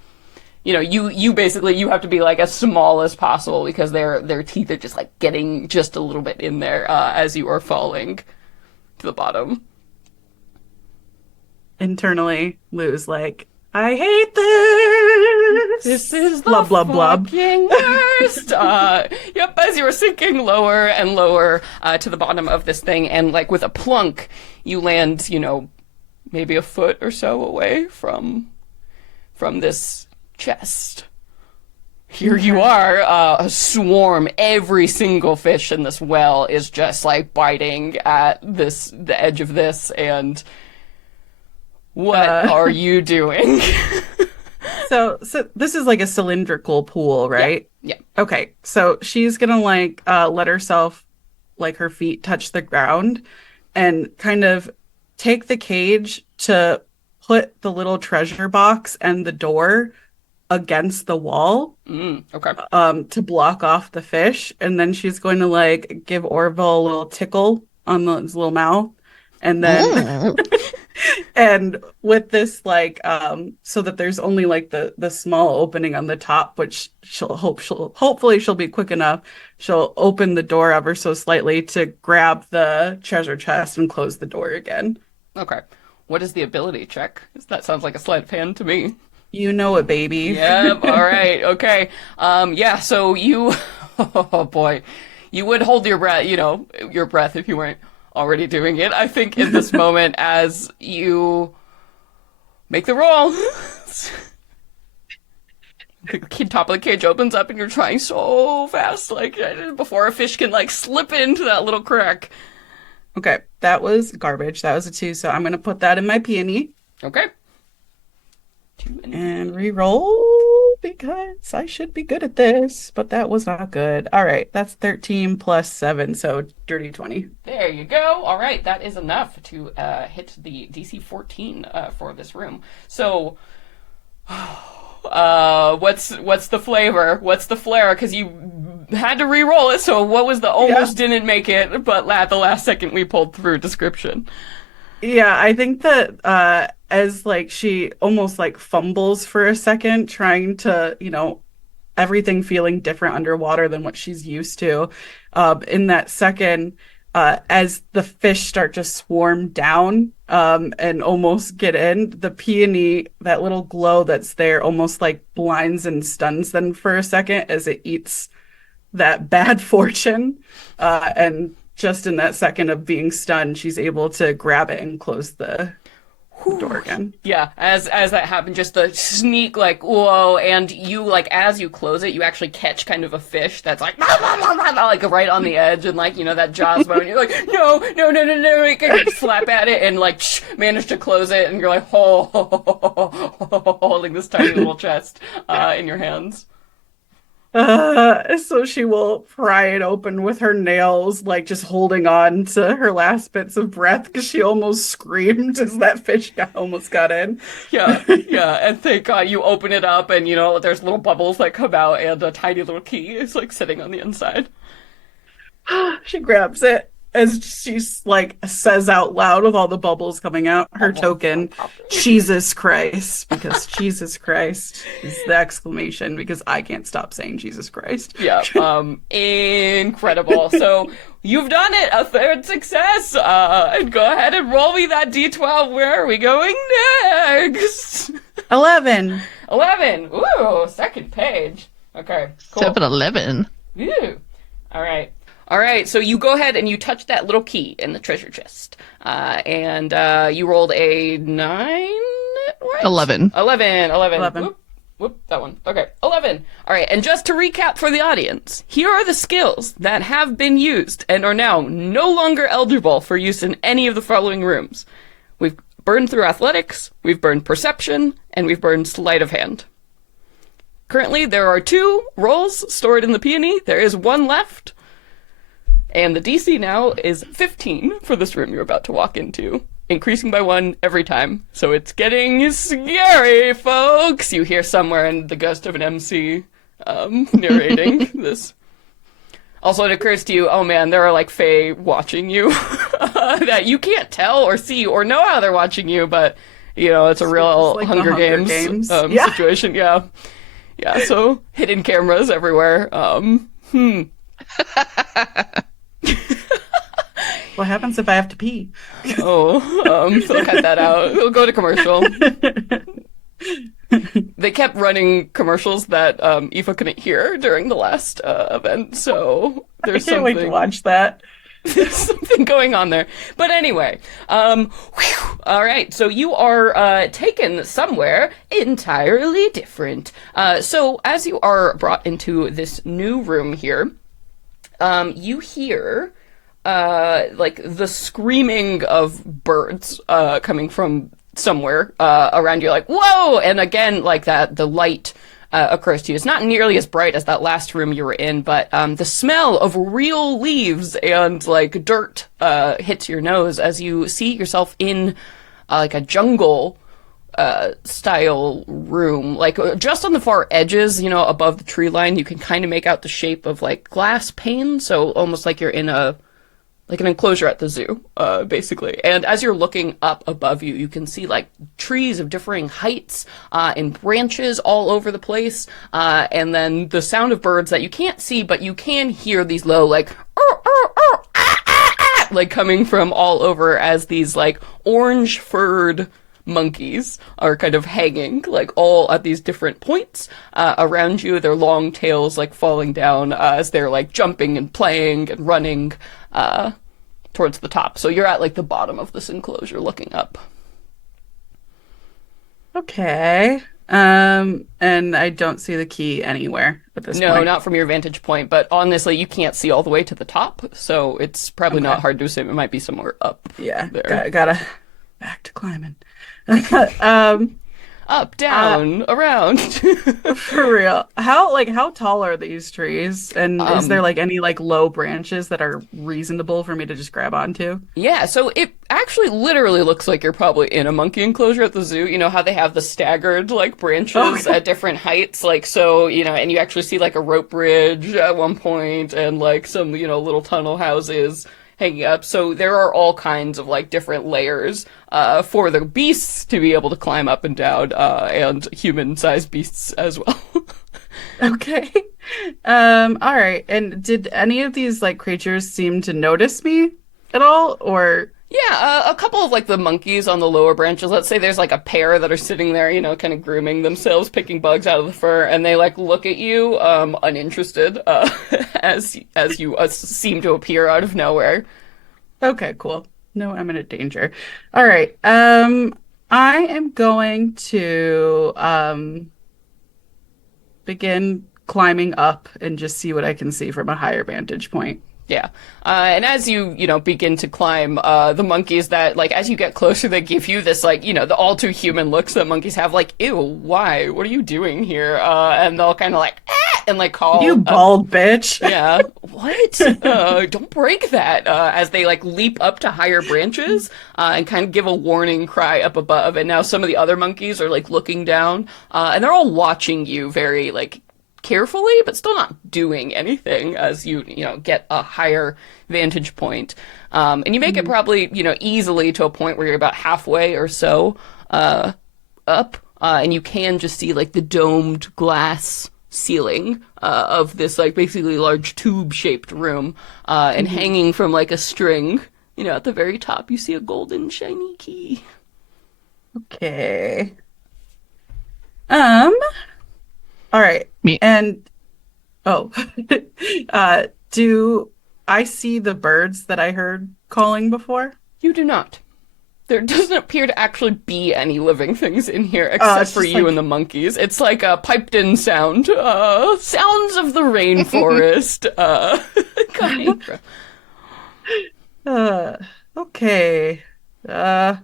you basically you have to be like as small as possible because their teeth are just like getting just a little bit in there as you are falling to the bottom. Internally, Lou's like, I hate this. This is the blub blub blub. fucking worst. Yep, as you are sinking lower and lower to the bottom of this thing, and like with a plunk, you land, maybe a foot or so away from this chest. Here you are, a swarm. Every single fish in this well is just like biting at the edge of this, and what are you doing? So this is like a cylindrical pool, right? Yeah. Okay, so she's gonna like let herself, like her feet touch the ground, and kind of take the cage to put the little treasure box and the door against the wall, Okay. to block off the fish, and then she's going to like give Orville a little tickle on his little mouth, and then and with this like so that there's only like the small opening on the top, which hopefully she'll be quick enough, she'll open the door ever so slightly to grab the treasure chest and close the door again. Okay. What is the ability check? That sounds like a sleight of hand to me. You know it, baby. Yep. All right. Okay. So you, oh boy, you would hold your breath, your breath if you weren't already doing it. I think in this moment, as you make the roll, the top of the cage opens up, and you're trying so fast, like before a fish can like slip into that little crack. Okay, that was garbage. That was a 2, so I'm gonna put that in my peony. Okay. And re-roll because I should be good at this, but that was not good. All right, that's 13 plus 7, so dirty 20. There you go. All right, that is enough to hit the DC 14 for this room. So, what's the flavor? What's the flair? Because you had to re-roll it. So, what was the almost didn't make it, but at the last second we pulled through description? Yeah, I think that as like she almost like fumbles for a second, trying to, everything feeling different underwater than what she's used to. In that second, as the fish start to swarm down and almost get in, the peony, that little glow that's there, almost like blinds and stuns them for a second as it eats that bad fortune. And just in that second of being stunned, she's able to grab it and close the the door again. Yeah, as that happened, just the sneak, like, whoa, and you, like, as you close it, you actually catch kind of a fish that's like, like, right on the edge, and, like, you know, that Jaws moment, you're like, no, you can slap at it, and, like, manage to close it, and you're like, holding this tiny little chest, in your hands. So she will pry it open with her nails, like just holding on to her last bits of breath because she almost screamed as that fish almost got in. Yeah, and thank God you open it up, and, you know, there's little bubbles that come out, and a tiny little key is, like, sitting on the inside. She grabs it as she's like says out loud with all the bubbles coming out her token, Jesus Christ, because Jesus Christ is the exclamation because I can't stop saying Jesus Christ. Yeah, incredible. So you've done it, a third success. And go ahead and roll me that D12. Where are we going next? 11. 11. Ooh, second page. Okay, cool. 7-Eleven. Ooh. All right, so you go ahead and you touch that little key in the treasure chest. And you rolled a 9, right? 11. 11. Whoop, that one. Okay, 11. All right, and just to recap for the audience, here are the skills that have been used and are now no longer eligible for use in any of the following rooms. We've burned through athletics, we've burned perception, and we've burned sleight of hand. Currently, there are 2 rolls stored in the peony. There is 1 left. And the DC now is 15 for this room you're about to walk into, increasing by 1 every time. So it's getting scary, folks! You hear somewhere in the ghost of an MC narrating this. Also, it occurs to you, oh man, there are like fae watching you that you can't tell or see or know how they're watching you, but, you know, it's a real like Hunger the Hunger Games, Yeah. situation, yeah. Yeah, so hidden cameras everywhere. What happens if I have to pee? They'll cut that out. We'll go to commercial. They kept running commercials that Aoife couldn't hear during the last event, so there's I can't wait to watch that. There's something going on there. But anyway, all right, so you are taken somewhere entirely different. So as you are brought into this new room here, you hear like the screaming of birds coming from somewhere around you, like, whoa! And again, like that, the light occurs to you. It's not nearly as bright as that last room you were in, but the smell of real leaves and like dirt hits your nose as you see yourself in like a jungle style room, like just on the far edges, you know, above the tree line. You can kind of make out the shape of like glass panes, so almost like you're in a like an enclosure at the zoo, basically. And as you're looking up above you, you can see like trees of differing heights and branches all over the place. And then the sound of birds that you can't see, but you can hear these low like, like coming from all over as these like orange furred monkeys are kind of hanging like all at these different points around you. Their long tails like falling down as they're like jumping and playing and running towards the top. So you're at like the bottom of this enclosure looking up. Okay. And I don't see the key anywhere at this point. No, not from your vantage point, but honestly, you can't see all the way to the top, so it's probably not hard to assume it might be somewhere up. Yeah, there. Gotta back to climbing. Up, down, around. For real. How tall are these trees? And is there like any like low branches that are reasonable for me to just grab onto? Yeah, so it actually literally looks like you're probably in a monkey enclosure at the zoo. You know how they have the staggered like branches at different heights? Like, so, you know, and you actually see like a rope bridge at one point and like some, you know, little tunnel houses hanging up. So there are all kinds of like different layers for the beasts to be able to climb up and down, and human-sized beasts as well. Okay. All right. And did any of these like creatures seem to notice me at all, or? Yeah, a couple of like the monkeys on the lower branches. Let's say there's like a pair that are sitting there, you know, kind of grooming themselves, picking bugs out of the fur, and they like look at you, uninterested, as you seem to appear out of nowhere. Okay, cool. No imminent danger. All right. I am going to begin climbing up and just see what I can see from a higher vantage point. Yeah. And as you begin to climb, the monkeys that, like, as you get closer, they give you this, like, the all too human looks that monkeys have, like, ew, why? What are you doing here? And they'll kind of like, and like You call, bald bitch. yeah, what? Don't break that, as they, like, leap up to higher branches, and kind of give a warning cry up above. And now some of the other monkeys are, like, looking down, and they're all watching you very, like, carefully, but still not doing anything as you get a higher vantage point. And you make it probably, easily to a point where you're about halfway or so up, and you can just see like the domed glass ceiling of this like basically large tube-shaped room, and hanging from like a string, at the very top, you see a golden shiny key. Okay. All right. Me- And oh, do I see the birds that I heard calling before? You do not. There doesn't appear to actually be any living things in here except it's for just you like- and the monkeys. It's like a piped-in sound. Sounds of the rainforest. Coming from... Okay. Uh,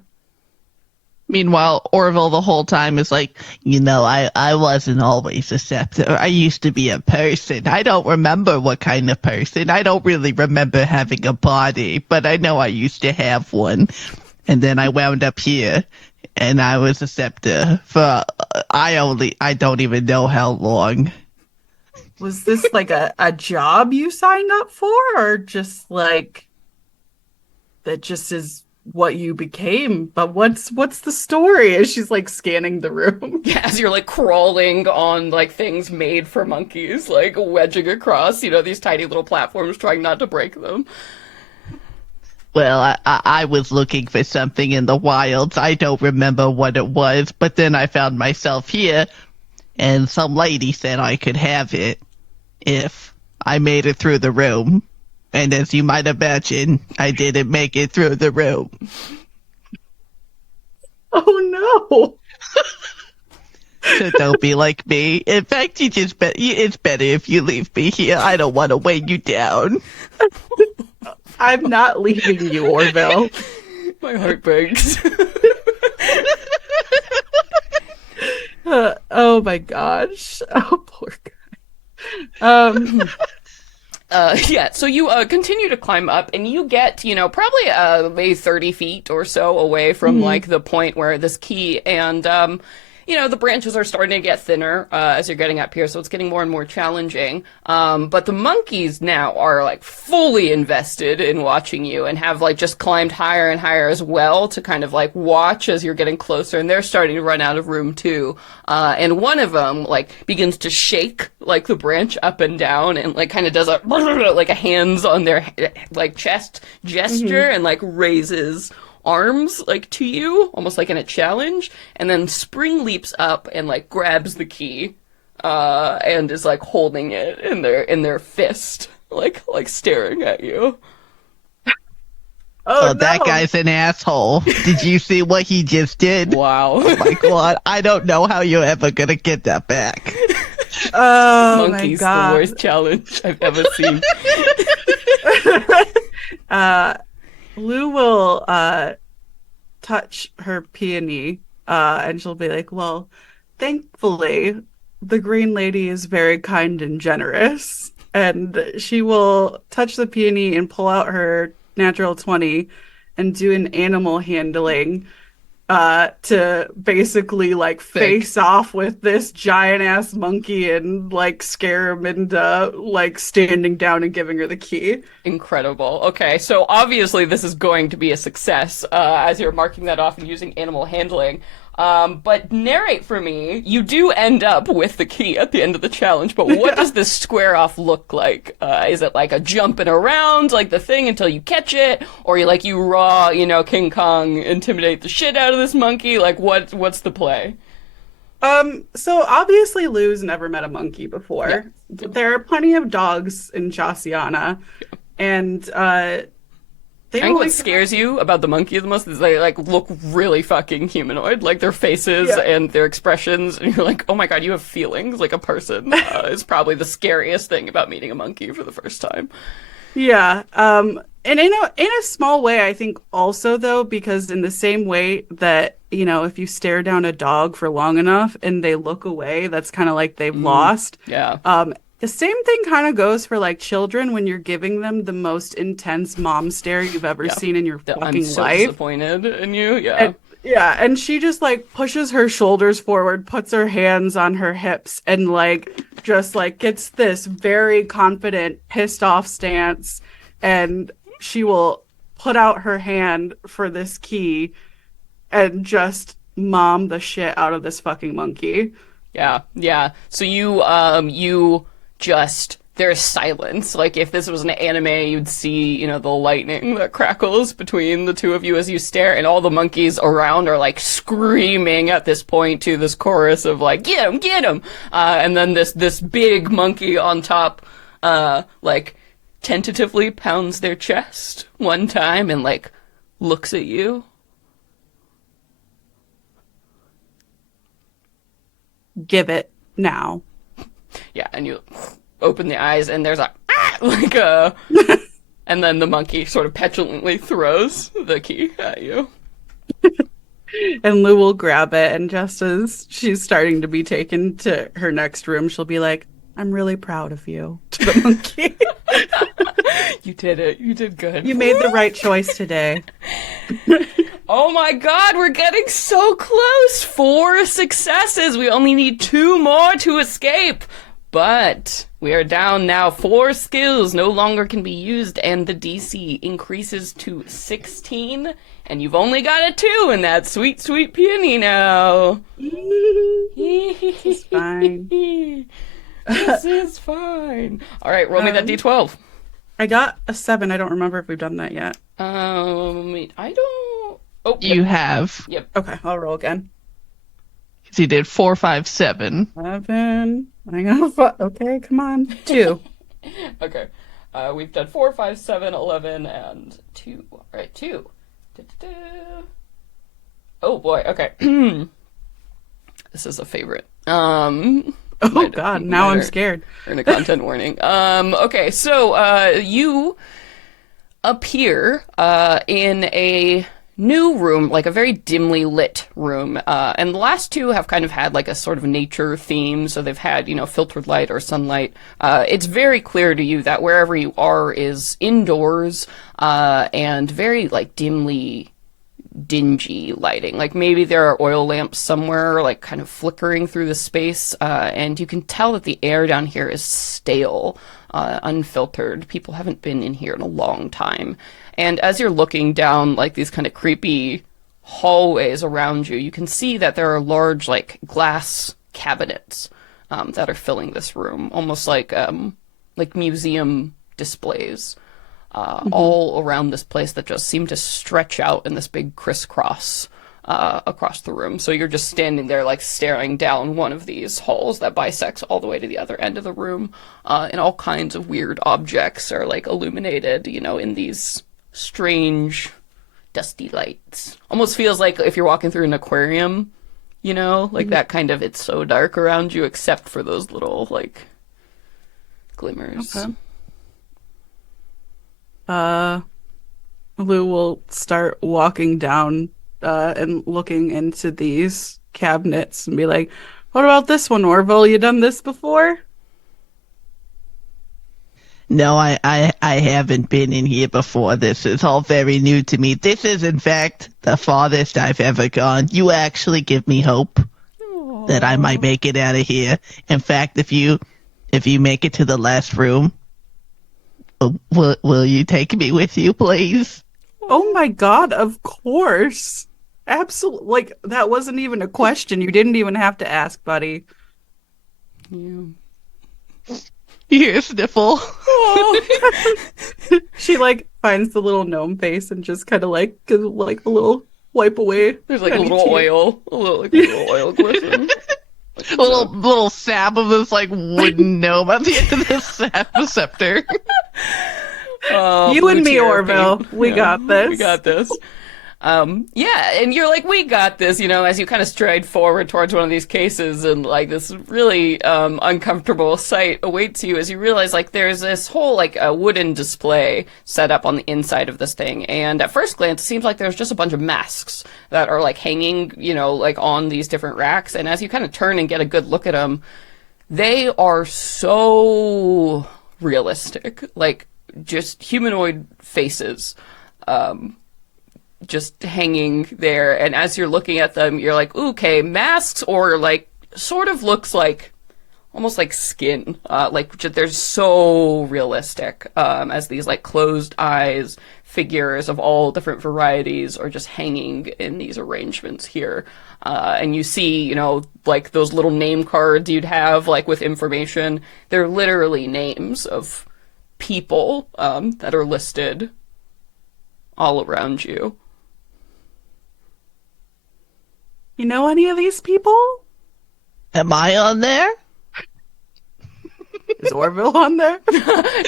Meanwhile, Orville the whole time is like, I wasn't always a scepter. I used to be a person. I don't remember what kind of person. I don't really remember having a body, but I know I used to have one. And then I wound up here, and I was a scepter for, I don't even know how long. was this like a job you signed up for, or just like that just is what you became? But what's the story? As she's like scanning the room. Yeah, as you're like crawling on like things made for monkeys, like wedging across, these tiny little platforms, trying not to break them. Well, I was looking for something in the wilds. I don't remember what it was, but then I found myself here, and some lady said I could have it if I made it through the room. And as you might imagine, I didn't make it through the room. Oh no. So don't be like me. In fact, it's better if you leave me here. I don't want to weigh you down. I'm not leaving you, Orville. My heart breaks. Oh my gosh. Oh, poor guy. Yeah, so you continue to climb up, and you get, probably maybe 30 feet or so away from like the point where this key and the branches are starting to get thinner as you're getting up here, so it's getting more and more challenging. But the monkeys now are like fully invested in watching you and have like just climbed higher and higher as well to kind of like watch as you're getting closer, and they're starting to run out of room too. And one of them like begins to shake like the branch up and down and like kind of does a like a hands on their like chest gesture and like raises arms like to you, almost like in a challenge, and then Spring leaps up and like grabs the key, and is like holding it in their fist, like staring at you. Oh, That no. guy's an asshole. Did you see what he just did? Wow. Oh my god, I don't know how you're ever gonna get that back. Oh my Monkey's the god. worst challenge I've ever seen. Lou will touch her peony, and she'll be like, well, thankfully, the green lady is very kind and generous. And she will touch the peony and pull out her natural 20 and do an animal handling to basically like face off with this giant ass monkey and like scare him into like standing down and giving her the key. Incredible. Okay, so obviously this is going to be a success, as you're marking that off and using animal handling. But narrate for me, you do end up with the key at the end of the challenge, but what does this square off look like? Is it like a jumping around like the thing until you catch it? Or you raw, King Kong intimidate the shit out of this monkey? Like what's the play? So obviously Lou's never met a monkey before. Yeah. But there are plenty of dogs in Josiana. And They I think don't what like scares you about the monkey the most is they like look really fucking humanoid, like their faces Yeah. and their expressions, and you're like, oh my god, you have feelings like a person. Is probably the scariest thing about meeting a monkey for the first time. Yeah. And in a small way, I think also though, because in the same way that, if you stare down a dog for long enough and they look away, that's kind of like they've lost. Yeah. The same thing kind of goes for like children when you're giving them the most intense mom stare you've ever Yeah. seen in your I'm fucking so life. disappointed in you. Yeah. And, yeah, and she just like pushes her shoulders forward, puts her hands on her hips, and like just like gets this very confident, pissed off stance, and she will put out her hand for this key and just mom the shit out of this fucking monkey. Yeah, yeah. So you just, there's silence. Like if this was an anime, you'd see, the lightning that crackles between the two of you as you stare, and all the monkeys around are like screaming at this point to this chorus of like, get him, get him. And then this big monkey on top, like tentatively pounds their chest one time and like looks at you. Give it now. Yeah, and you open the eyes, and there's a like and then the monkey sort of petulantly throws the key at you. And Lou will grab it, and just as she's starting to be taken to her next room, she'll be like, I'm really proud of you to the monkey. You did it. You did good. You made the right choice today. Oh my god, we're getting so close! 4 successes! We only need 2 more to escape! But we are down now. 4 skills no longer can be used, and the DC increases to 16. And you've only got a 2 in that sweet, sweet peony now. This is fine. This is fine. Alright, roll me that D12. I got a 7. I don't remember if we've done that yet. I don't... Oh, You yep. have. Yep. Okay, I'll roll again. Because you did 4, 5, 7. 7. I got okay, come on. 2. Okay. We've done 4, 5, 7, 11, and 2. Alright, 2. Da-da-da. Oh boy, okay. This is a favorite. Oh god, now I'm scared. Earn a content warning. Okay, so you appear in a new room, like a very dimly lit room, and the last 2 have kind of had like a sort of nature theme, so they've had, filtered light or sunlight. It's very clear to you that wherever you are is indoors, and very like dimly dingy lighting. Like maybe there are oil lamps somewhere, like kind of flickering through the space, and you can tell that the air down here is stale, unfiltered. People haven't been in here in a long time. And as you're looking down like these kind of creepy hallways around you, you can see that there are large like glass cabinets that are filling this room, almost like museum displays. All around this place that just seem to stretch out in this big crisscross across the room. So you're just standing there, like, staring down one of these halls that bisects all the way to the other end of the room, and all kinds of weird objects are, like, illuminated, in these strange, dusty lights. Almost feels like if you're walking through an aquarium, like that kind of, it's so dark around you, except for those little, like, glimmers. Okay. Lou will start walking down and looking into these cabinets and be like, what about this one, Orville? You done this before? No, I haven't been in here before. This is all very new to me. This is, in fact, the farthest I've ever gone. You actually give me hope that I might make it out of here. In fact, if you make it to the last room, will you take me with you, please? Oh my god, of course. Absolutely. Like, that wasn't even a question. You didn't even have to ask, buddy. Yeah. You hear a sniffle. She, like, finds the little gnome face and just kind of, like, gives, like, a little wipe away. There's like a any little tear. oil glisten. A little sap of this like wooden gnome at the end of the sap receptor. Oh, You blue and me, tier Orville. paint. We got this. We got this. Yeah, and you're like, we got this, as you kind of stride forward towards one of these cases, and like this really uncomfortable sight awaits you as you realize like there's this whole like a wooden display set up on the inside of this thing, and at first glance it seems like there's just a bunch of masks that are like hanging, like on these different racks, and as you kind of turn and get a good look at them, they are so realistic, like just humanoid faces. Just hanging there, and as you're looking at them, you're like, okay, masks, or like sort of looks like almost like skin, like they're so realistic, as these like closed eyes figures of all different varieties are just hanging in these arrangements here. And you see, like those little name cards you'd have like with information, they're literally names of people that are listed all around you. You know any of these people? Am I on there? Is Orville on there?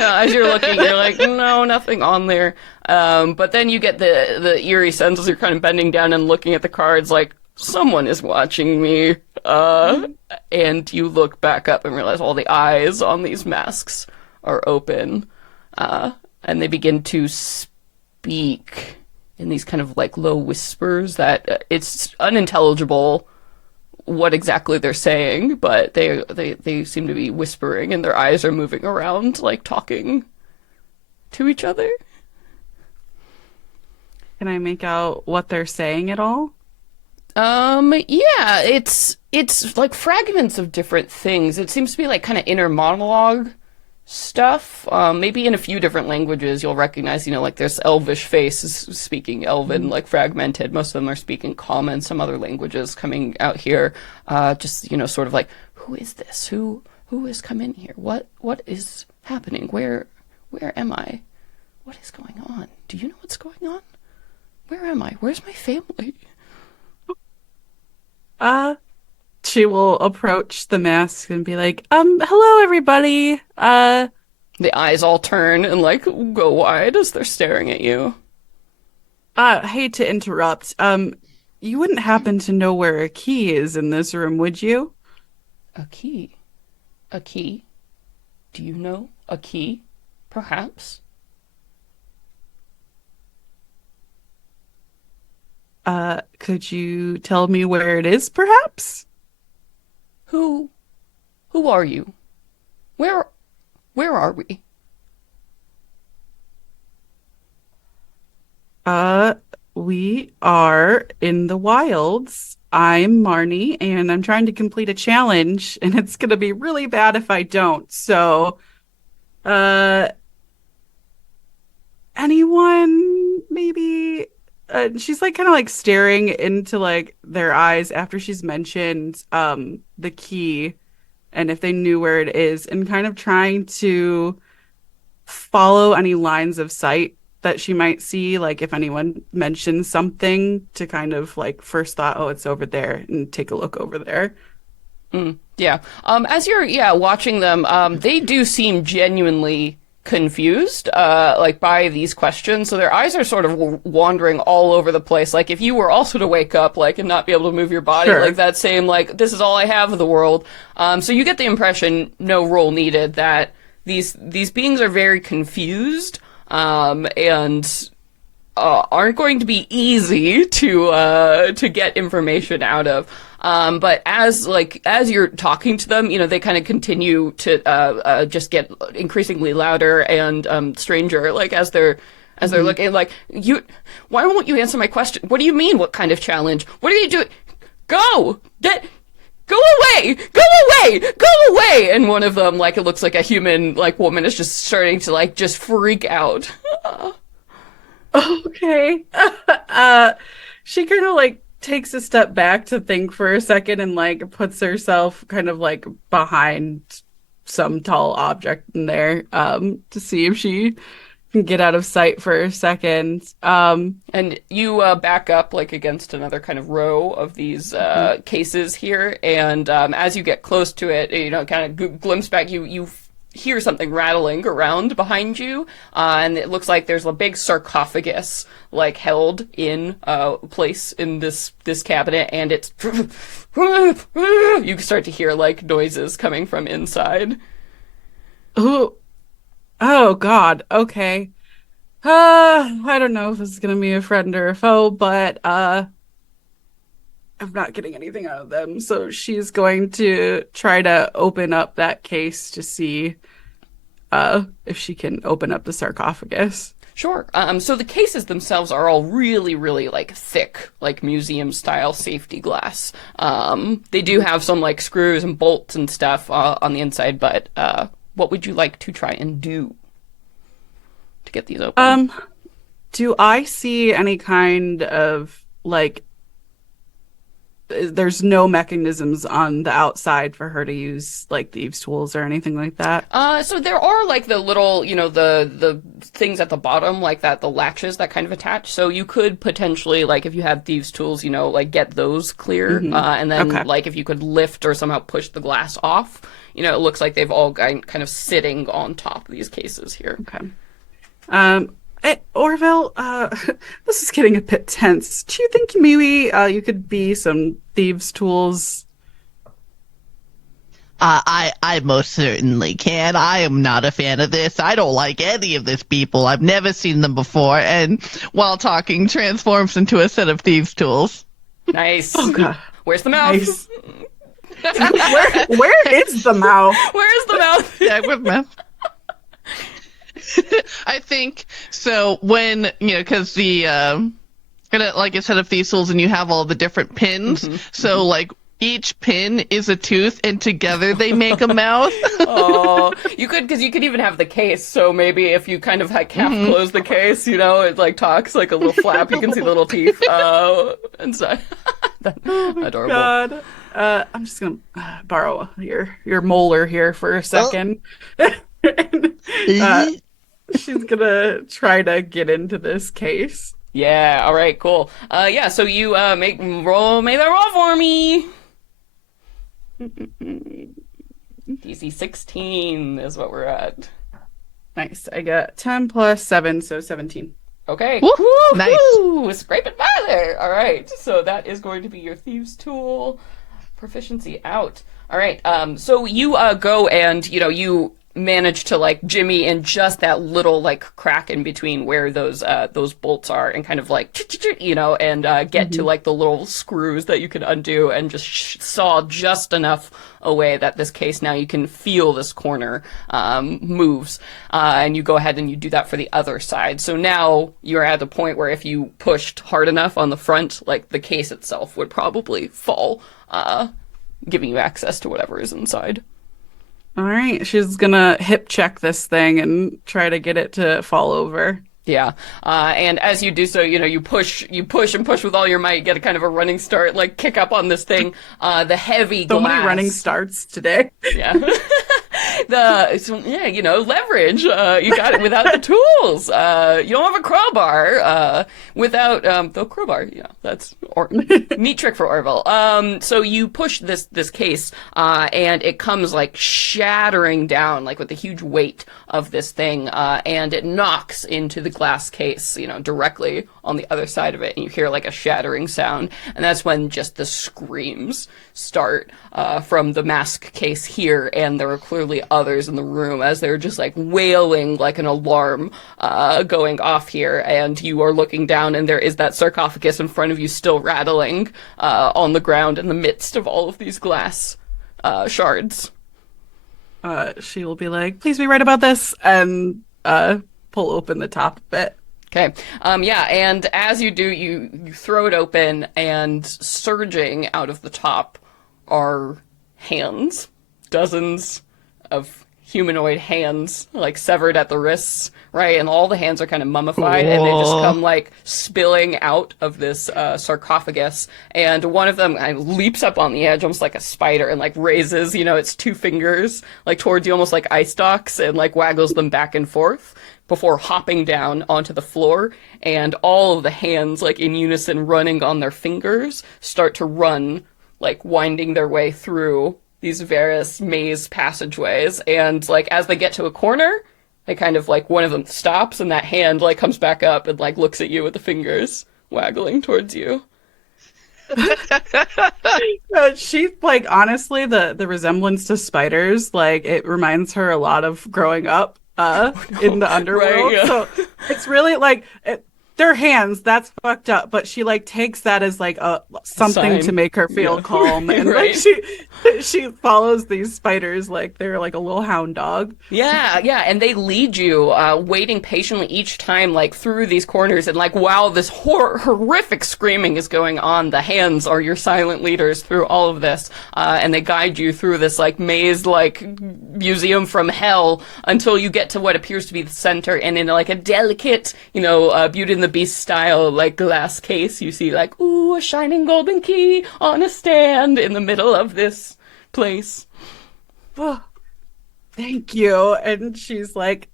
As you're looking, you're like, no, nothing on there. But then you get the eerie sense as you're kind of bending down and looking at the cards, like, someone is watching me. And you look back up and realize all the eyes on these masks are open. And they begin to speak in these kind of like low whispers that it's unintelligible what exactly they're saying, but they seem to be whispering, and their eyes are moving around like talking to each other. Can I make out what they're saying at all? Yeah, it's like fragments of different things. It seems to be like kind of inner monologue stuff. Maybe in a few different languages you'll recognize, like there's Elvish faces speaking Elven, like fragmented. Most of them are speaking Common, some other languages coming out here. Just, sort of like, who is this? Who has come in here? What is happening? Where am I? What is going on? Do you know what's going on? Where am I? Where's my family? She will approach the mask and be like, hello everybody. The eyes all turn and like go wide as they're staring at you. Hate to interrupt. You wouldn't happen to know where a key is in this room, would you? A key? A key? Do you know a key? Perhaps? Could you tell me where it is, perhaps? Who are you? Where are we? We are in the wilds. I'm Marnie, and I'm trying to complete a challenge, and it's gonna be really bad if I don't. So, anyone maybe? She's like kind of like staring into like their eyes after she's mentioned the key and if they knew where it is, and kind of trying to follow any lines of sight that she might see, like if anyone mentions something, to kind of like first thought, oh, it's over there, and take a look over there. Yeah. As you're watching them, they do seem genuinely confused like by these questions, so their eyes are sort of wandering all over the place, like if you were also to wake up like and not be able to move your body. Sure. Like that same like, this is all I have of the world. So you get the impression, no roll needed, that these beings are very confused and aren't going to be easy to get information out of. But as you're talking to them, they kind of continue to just get increasingly louder and stranger. Like as they're looking, like, why won't you answer my question? What do you mean? What kind of challenge? What are you doing? Go away! Go away! Go away! And one of them, like, it looks like a human, like, woman is just starting to, like, just freak out. Okay. She kind of like takes a step back to think for a second and like puts herself kind of like behind some tall object in there to see if she can get out of sight for a second. And you back up like against another kind of row of these cases here, and as you get close to it, kind of glimpse back, you hear something rattling around behind you, and it looks like there's a big sarcophagus like held in place in this cabinet, and it's you start to hear like noises coming from inside. Ooh. Oh God. Okay. I don't know if this is gonna be a friend or a foe, but I'm not getting anything out of them. So she's going to try to open up that case to see if she can open up the sarcophagus. Sure. So the cases themselves are all really, really like thick, like museum style safety glass. They do have some like screws and bolts and stuff on the inside, but what would you like to try and do to get these open? Do I see any kind of like there's no mechanisms on the outside for her to use like thieves' tools or anything like that? So there are like the little, the things at the bottom, like that, the latches that kind of attach. So you could potentially, like, if you had thieves' tools, like get those clear, and then Okay. like if you could lift or somehow push the glass off, it looks like they've all kind of sitting on top of these cases here. Okay. Orville, this is getting a bit tense. Do you think maybe you could be some thieves' tools? I most certainly can. I am not a fan of this. I don't like any of this people. I've never seen them before. And while talking, transforms into a set of thieves' tools. Nice. Oh God. Where's the mouth? Nice. Where is the mouth? Where's the mouth? Yeah, with meth. I think so when, because the, like a set of thieves' tools and you have all the different pins. So like each pin is a tooth and together they make a mouth. Oh, because you could even have the case. So maybe if you kind of like half close the case, it like talks like a little flap. You can see the little teeth inside. Adorable. God. I'm just gonna borrow your molar here for a second. She's gonna try to get into this case. Yeah. All right. Cool. Yeah. So you make that roll for me. DC 16 is what we're at. Nice. I got 10 plus 7, so 17. Okay. Woo! Woo-hoo! Nice. Scrape it by there. All right. So that is going to be your thieves' tool. Proficiency out. All right. So you go and you manage to like jimmy in just that little like crack in between where those bolts are, and kind of like and get to like the little screws that you can undo, and just saw just enough away that this case now you can feel this corner moves, and you go ahead and you do that for the other side. So now you're at the point where if you pushed hard enough on the front, like the case itself would probably fall, giving you access to whatever is inside. All right, she's gonna hip check this thing and try to get it to fall over. Yeah, and as you do so, you push and push with all your might, get a kind of a running start, like kick up on this thing. The heavy So glass. many running starts today. Yeah. Leverage. You got it without the tools. You don't have a crowbar. Without the crowbar, that's neat trick for Orville. So you push this case, and it comes like shattering down, like with the huge weight of this thing, and it knocks into the glass case, directly on the other side of it, and you hear like a shattering sound, and that's when just the screams start from the mask case here, and there are clearly others in the room as they're just like wailing like an alarm going off here, and you are looking down, and there is that sarcophagus in front of you still rattling on the ground in the midst of all of these glass shards. She will be like, please be right about this, and pull open the top of it. Okay. And as you do, you throw it open, and surging out of the top are hands. Dozens of humanoid hands, like severed at the wrists, right? And all the hands are kind of mummified, and they just come like spilling out of this sarcophagus. And one of them leaps up on the edge, almost like a spider, and like raises, its two fingers like towards you, almost like eye stalks, and like waggles them back and forth before hopping down onto the floor. And all of the hands, like in unison, running on their fingers, start to run, like winding their way through these various maze passageways, and like as they get to a corner, they kind of like one of them stops, and that hand like comes back up and like looks at you with the fingers waggling towards you. She like honestly the resemblance to spiders, like it reminds her a lot of growing up in the underworld. Right, yeah. So it's really like their hands, that's fucked up, but she like takes that as like a something Sign. to make her feel Yeah. calm, and Right. like she follows these spiders like they're like a little hound dog. Yeah, yeah, and they lead you, waiting patiently each time, like, through these corners, and, like, while this horrific screaming is going on, the hands are your silent leaders through all of this, and they guide you through this, like, maze, like, museum from hell, until you get to what appears to be the center, and in, like, a delicate, you know, Beauty and the Beast style, like, glass case, you see, like, ooh, a shining golden key on a stand in the middle of this place. Oh, thank you. And she's like,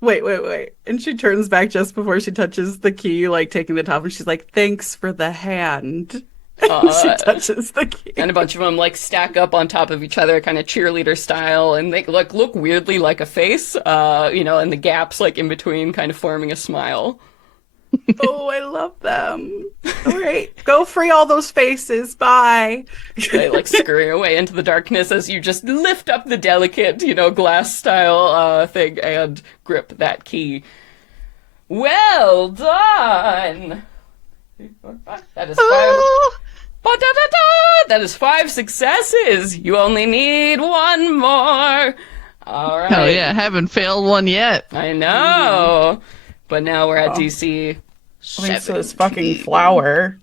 wait. And she turns back just before she touches the key, like taking the top, and she's like, thanks for the hand. And she touches the key. And a bunch of them like stack up on top of each other, kind of cheerleader style, and they like look weirdly like a face, you know, and the gaps like in between kind of forming a smile. Oh, I love them. All right, go free all those faces. Bye. They like scurry away into the darkness as you just lift up the delicate, you know, glass style thing and grip that key. Well done. That is five. Oh, Ba-da-da-da! That is 5 successes. You only need one more. All right. hell yeah, haven't failed one yet. I know. But now we're at DC Thanks to this 17. fucking flower,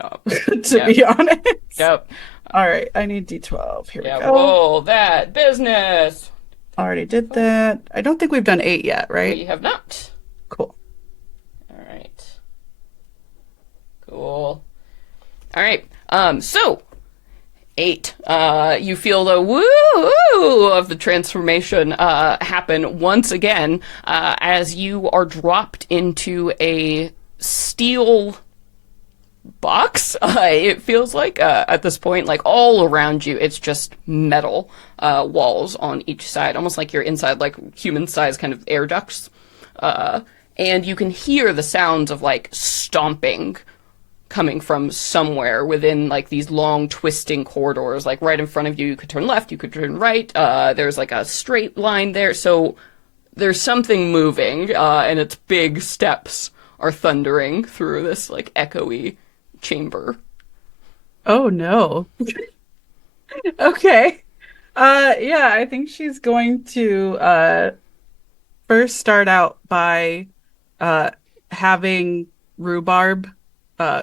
Oh, to yeah. be honest. Yep. All right, I need D12. Here Yeah, we go. roll that business. Already did that. I don't think we've done 8 yet, We right? have not. Cool. All right. Cool. All right. So 8. You feel the woo of the transformation happen once again as you are dropped into a steel box. It feels like at this point, like all around you, it's just metal walls on each side, almost like you're inside like human-sized kind of air ducts. And you can hear the sounds of like stomping coming from somewhere within like these long twisting corridors. Like right in front of you, you could turn left, you could turn right. There's like a straight line there, so there's something moving, and its big steps are thundering through this like echoey chamber. Oh no. Okay. Yeah, I think she's going to first start out by having rhubarb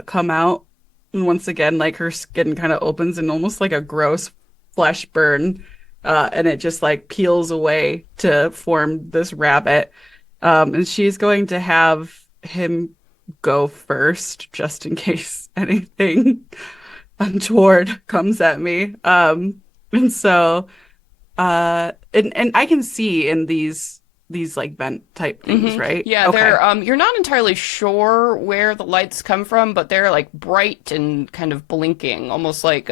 come out. And once again, like her skin kind of opens in almost like a gross flesh burn. And it just like peels away to form this rabbit. And she's going to have him go first, just in case anything untoward comes at me. And so, and I can see in these like vent type things, right? Yeah, Okay. they're you're not entirely sure where the lights come from, but they're like bright and kind of blinking, almost like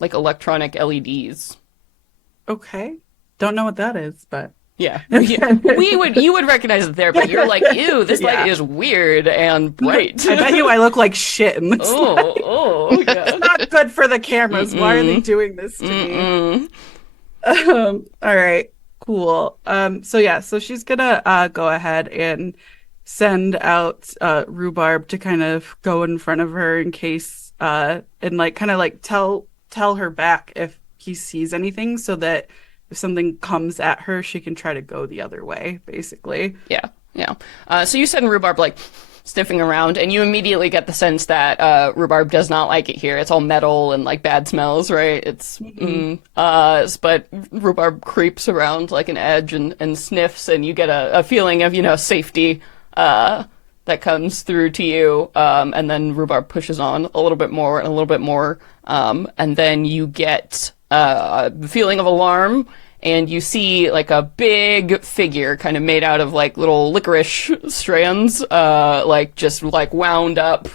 electronic LEDs. Okay. Don't know what that is, but Yeah. You would recognize it there, but you're like, ew, this light Yeah. is weird and bright. I bet you I look like shit in this. Oh, yeah. It's not good for the cameras. Why are they doing this to me? Mm-mm. All right, cool. So she's gonna go ahead and send out Rhubarb to kind of go in front of her in case and like kind of like tell her back if he sees anything, so that if something comes at her, she can try to go the other way, basically. Yeah, yeah. So you send Rhubarb like sniffing around, and you immediately get the sense that Rhubarb does not like it here. It's all metal and like bad smells, right? It's but Rhubarb creeps around like an edge and sniffs, and you get a feeling of, you know, safety that comes through to you. And then Rhubarb pushes on a little bit more and a little bit more, and then you get the feeling of alarm. And you see like a big figure kind of made out of like little licorice strands, like just like wound up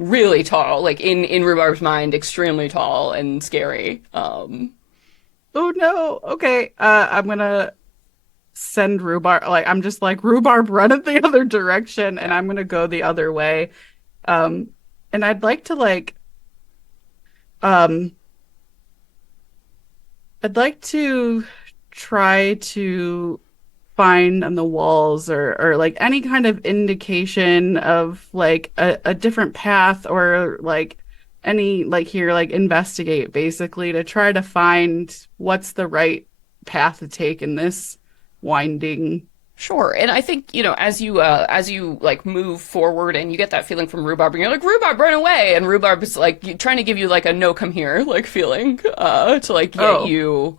really tall, like in Rhubarb's mind, extremely tall and scary. Oh no. Okay. I'm gonna send Rhubarb. Like I'm just like Rhubarb, run it the other direction, and I'm gonna go the other way. Um, and I'd like to um, I'd like to try to find on the walls or like any kind of indication of like a different path or like any like here like investigate basically to try to find what's the right path to take in this winding. Sure, and I think as you like move forward and you get that feeling from Rhubarb, and you're like Rhubarb, run away, and Rhubarb is like trying to give you like a no, come here, like feeling, to like get Oh. you,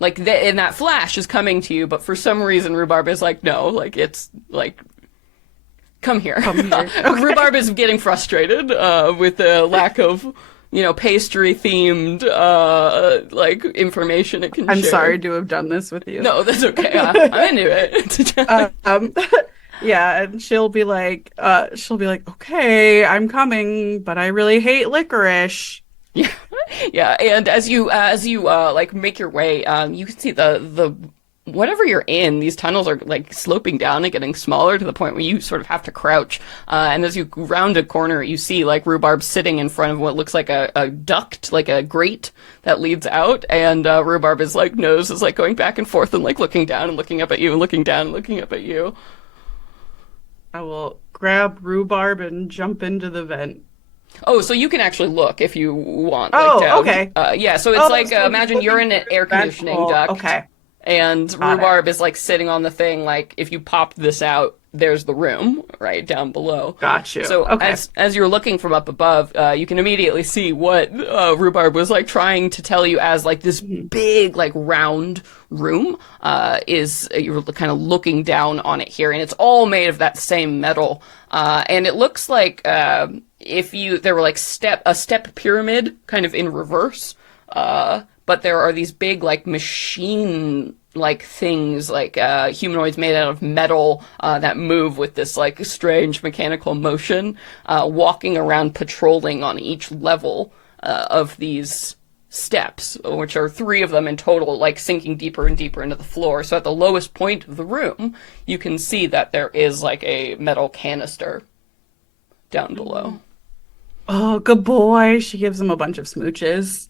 like and that flash is coming to you, but for some reason Rhubarb is like no, like it's like come here. Come here. Okay. Rhubarb is getting frustrated with the lack of pastry themed like information it can I'm share. sorry to have done this with you. No, that's okay. I'm into it. Um, yeah, and she'll be like, okay, I'm coming, but I really hate licorice. Yeah, yeah, and as you like make your way, you can see the whatever you're in. These tunnels are like sloping down and getting smaller to the point where you sort of have to crouch. And as you round a corner, you see like Rhubarb sitting in front of what looks like a duct, like a grate that leads out. And Rhubarb is like nose is like going back and forth and like looking down and looking up at you and looking down and looking up at you. I will grab Rhubarb and jump into the vent. Oh, so you can actually look if you want. Oh, like, down. okay. Yeah, so it's Oh, like so imagine he's you're in looking an through air the vent conditioning hole. duct. Okay. And Got it. Rhubarb is like sitting on the thing, like if you pop this out, there's the room right down below. Got you. So Okay. as you're looking from up above, you can immediately see what Rhubarb was like trying to tell you as like this big like round room is you're kind of looking down on it here, and it's all made of that same metal, and it looks like if you there were like a step pyramid kind of in reverse. But there are these big, like, machine like things, like humanoids made out of metal that move with this like strange mechanical motion, walking around patrolling on each level of these steps, which are three of them in total, like sinking deeper and deeper into the floor. So at the lowest point of the room, you can see that there is like a metal canister down below. Oh, good boy. She gives him a bunch of smooches.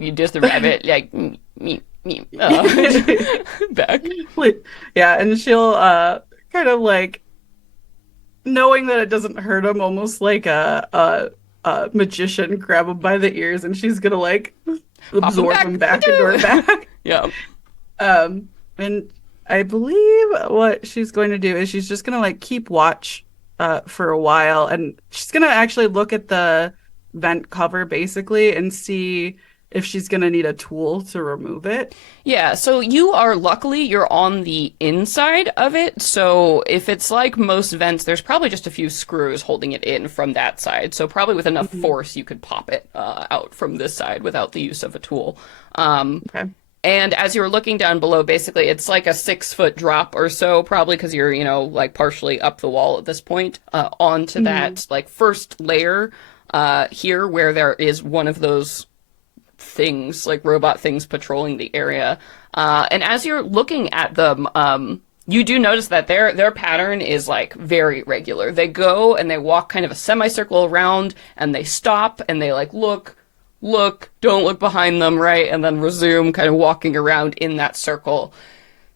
You just the rabbit, like, me, back. Yeah, and she'll kind of like knowing that it doesn't hurt him, almost like a magician, grab him by the ears, and she's gonna like absorb him back into her back. Yeah. And I believe what she's going to do is she's just gonna like keep watch for a while, and she's gonna actually look at the vent cover basically and see if she's gonna need a tool to remove it. Yeah, so luckily you're on the inside of it, so if it's like most vents, there's probably just a few screws holding it in from that side, so probably with enough force you could pop it out from this side without the use of a tool. Okay. And as you're looking down below, basically, it's like a 6-foot drop or so, probably because you're, like partially up the wall at this point, onto that, like, first layer here where there is one of those things, like robot things patrolling the area. And as you're looking at them, you do notice that their pattern is, like, very regular. They go and they walk kind of a semicircle around, and they stop, and they, like, look, don't look behind them, right? And then resume kind of walking around in that circle.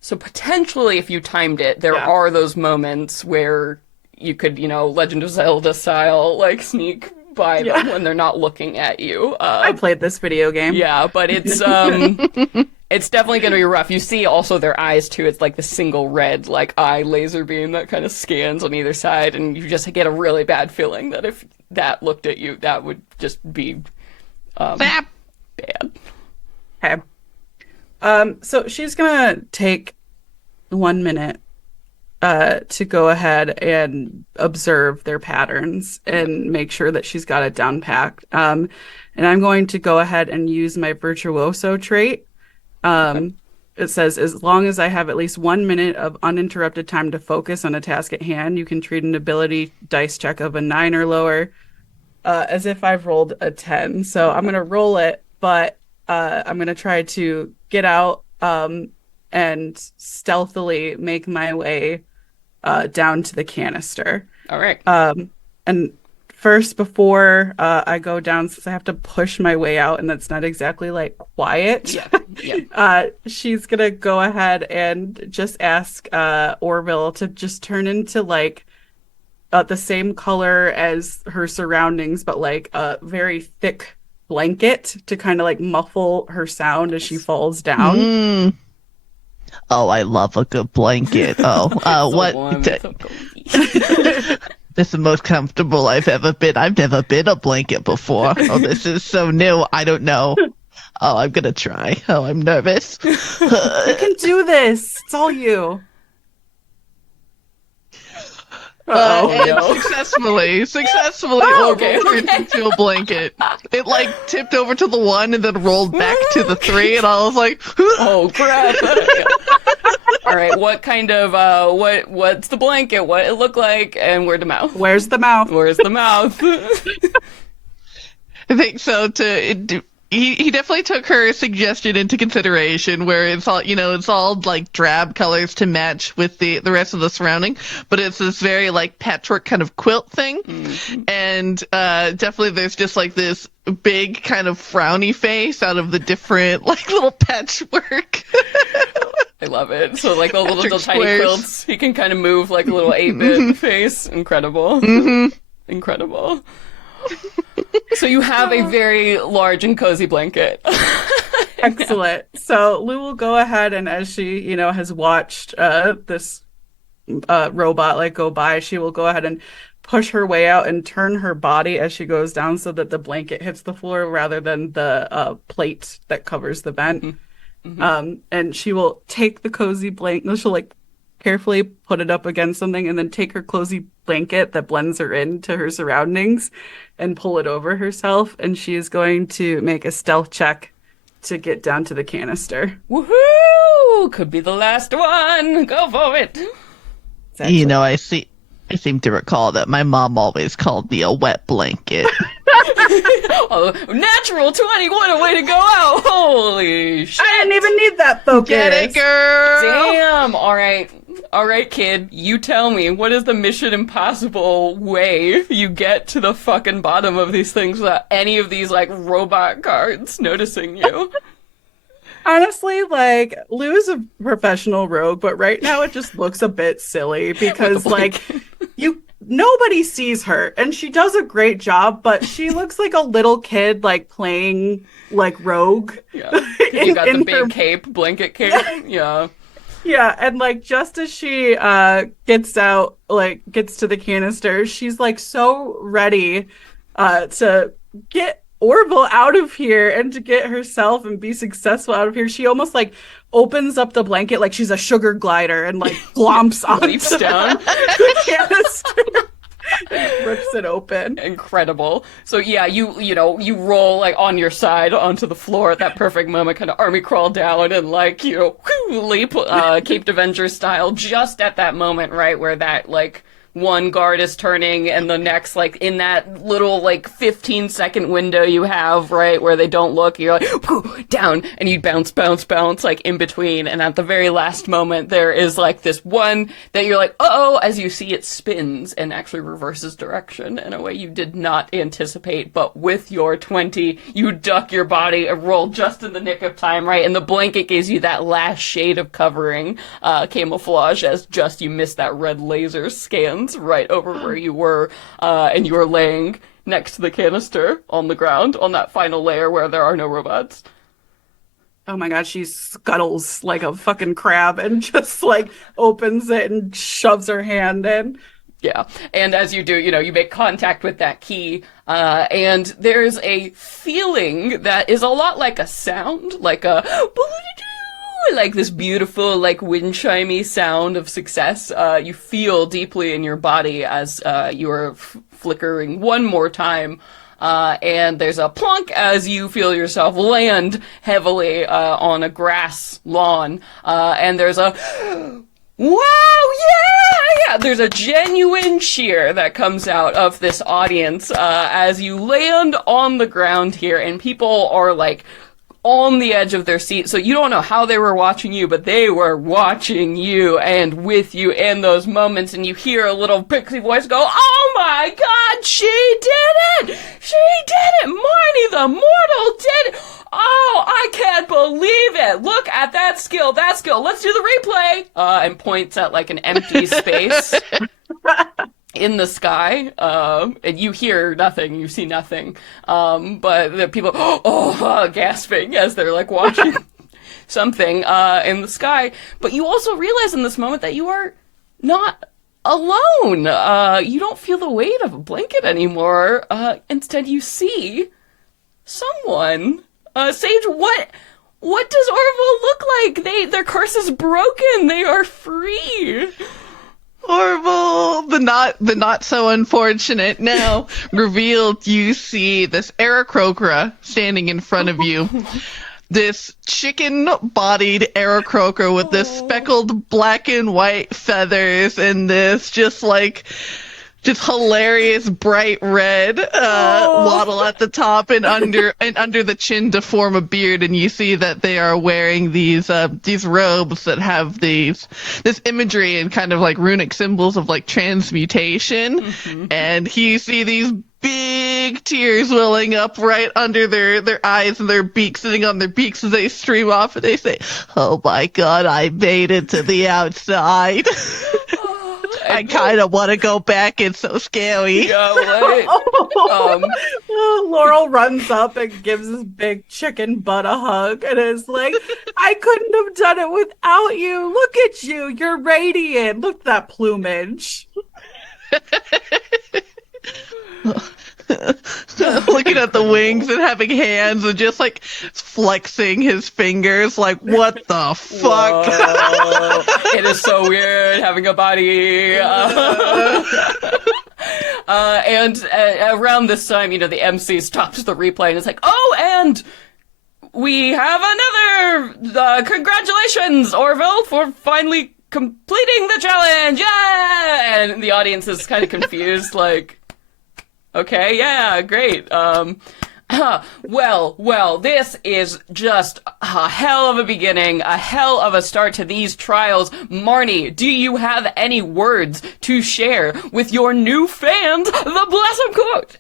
So potentially, if you timed it, there are those moments where you could, Legend of Zelda style, like, sneak by them when they're not looking at you. I played this video game. Yeah, but it's it's definitely going to be rough. You see also their eyes, too. It's like the single red, like, eye laser beam that kind of scans on either side, and you just get a really bad feeling that if that looked at you, that would just be bad. Okay. So she's gonna take 1 minute to go ahead and observe their patterns and make sure that she's got it down packed. And I'm going to go ahead and use my virtuoso trait. It says, as long as I have at least 1 minute of uninterrupted time to focus on a task at hand, you can treat an ability dice check of a 9 or lower as if I've rolled a 10. So I'm gonna roll it, but I'm gonna try to get out and stealthily make my way down to the canister. All right. And first, before I go down, since I have to push my way out, and that's not exactly like quiet, Yeah. Yeah. she's gonna go ahead and just ask Orville to just turn into like the same color as her surroundings, but like a very thick blanket to kind of like muffle her sound as she falls down. Mm. Oh, I love a good blanket. Oh, So what? warm, T- so cozy. This is the most comfortable I've ever been. I've never been a blanket before. Oh, this is so new. I don't know. Oh, I'm gonna try. Oh, I'm nervous. You can do this. It's all you. Uh-oh. And no. successfully, Oh, Orville okay, turned okay. into a blanket. It like tipped over to the 1 and then rolled back to the 3, and I was like, Oh crap! Yeah. All right, what kind of what's the blanket? What it look like, and where the mouth? Where's the mouth? Where's the mouth? I think so. He definitely took her suggestion into consideration, where it's all it's all like drab colors to match with the rest of the surrounding, but it's this very like patchwork kind of quilt thing, and definitely there's just like this big kind of frowny face out of the different like little patchwork. I love it. So like the little Patrick tiny squares. quilts, he can kind of move like a little 8-bit face. Incredible. Incredible. So you have a very large and cozy blanket. Excellent. So Lou will go ahead and as she, has watched this robot like go by, she will go ahead and push her way out and turn her body as she goes down so that the blanket hits the floor rather than the plate that covers the vent. And she will take the cozy blanket. She'll like carefully put it up against something and then take her cozy blanket that blends her into her surroundings and pull it over herself. And she is going to make a stealth check to get down to the canister. Woohoo! Could be the last one. Go for it. I seem to recall that my mom always called me a wet blanket. Oh, natural 20. What a way to go out. Holy shit. I didn't even need that focus. Get it, girl. Damn. All right, kid. You tell me, what is the Mission Impossible way you get to the fucking bottom of these things without any of these, like, robot guards noticing you? Honestly, like, Lou's a professional rogue, but right now it just looks a bit silly because, like, nobody sees her, and she does a great job, but she looks like a little kid, like, playing, like, rogue. Yeah. You got the in big her- cape, blanket cape. Yeah. Yeah, and, like, just as she gets to the canister, she's, like, so ready to get Orville out of here and to get herself and be successful out of here. She almost, like, opens up the blanket like she's a sugar glider and, like, glomps onto Leaps down. the canister and rips it open. Incredible. So yeah, you roll like on your side onto the floor at that perfect moment, kind of army crawl down and like, leap, Caped Avenger style, just at that moment, right, where that like one guard is turning and the next, like in that little like 15-second window you have, right, where they don't look, you're like down and you bounce like in between, and at the very last moment there is like this one that you're like, oh, as you see it spins and actually reverses direction in a way you did not anticipate, but with your 20 you duck your body and roll just in the nick of time, right, and the blanket gives you that last shade of covering, camouflage, as just you missed that red laser scans right over where you were, and you were laying next to the canister on the ground on that final layer where there are no robots. Oh my god, she scuttles like a fucking crab and just like opens it and shoves her hand in. Yeah, and as you do, you make contact with that key, and there's a feeling that is a lot like a sound, like a like this beautiful, like wind chimey sound of success. You feel deeply in your body as you are flickering one more time, and there's a plunk as you feel yourself land heavily on a grass lawn, and there's a Wow, yeah! There's a genuine cheer that comes out of this audience as you land on the ground here, and people are like on the edge of their seat. So you don't know how they were watching you, but they were watching you and with you in those moments, and you hear a little pixie voice go, "Oh my God, she did it! She did it! Marnie the Mortal did it! Oh, I can't believe it! Look at that skill, that skill. Let's do the replay!" And points at like an empty space in the sky, and you hear nothing, you see nothing, but the people, gasping as they're like watching something in the sky. But you also realize in this moment that you are not alone. You don't feel the weight of a blanket anymore. Instead, you see someone. Sage, what does Orville look like? Their curse is broken. They are free. Orville, the not so unfortunate now revealed. You see this Aarakocra standing in front of you. This chicken-bodied Aarakocra with this speckled black and white feathers and this just hilarious bright red wattle at the top and under the chin to form a beard, and you see that they are wearing these robes that have this imagery and kind of like runic symbols of like transmutation, and you see these big tears welling up right under their eyes and their beaks, sitting on their beaks as they stream off, and they say, "Oh my God, I made it to the outside." I kind of want to go back. It's so scary. Yeah, Laurel runs up and gives his big chicken butt a hug and is like, "I couldn't have done it without you. Look at you. You're radiant. Look at that plumage." Looking at the wings and having hands and just like flexing his fingers, like, what the fuck? Whoa. It is so weird having a body. And around this time, the MC stops the replay and it's like, "Oh, and we have another congratulations, Orville, for finally completing the challenge! Yeah!" And the audience is kind of confused, like, "Okay, yeah, great. Well, this is just a hell of a beginning, a hell of a start to these trials. Marnie, do you have any words to share with your new fans, the Blossom Court?"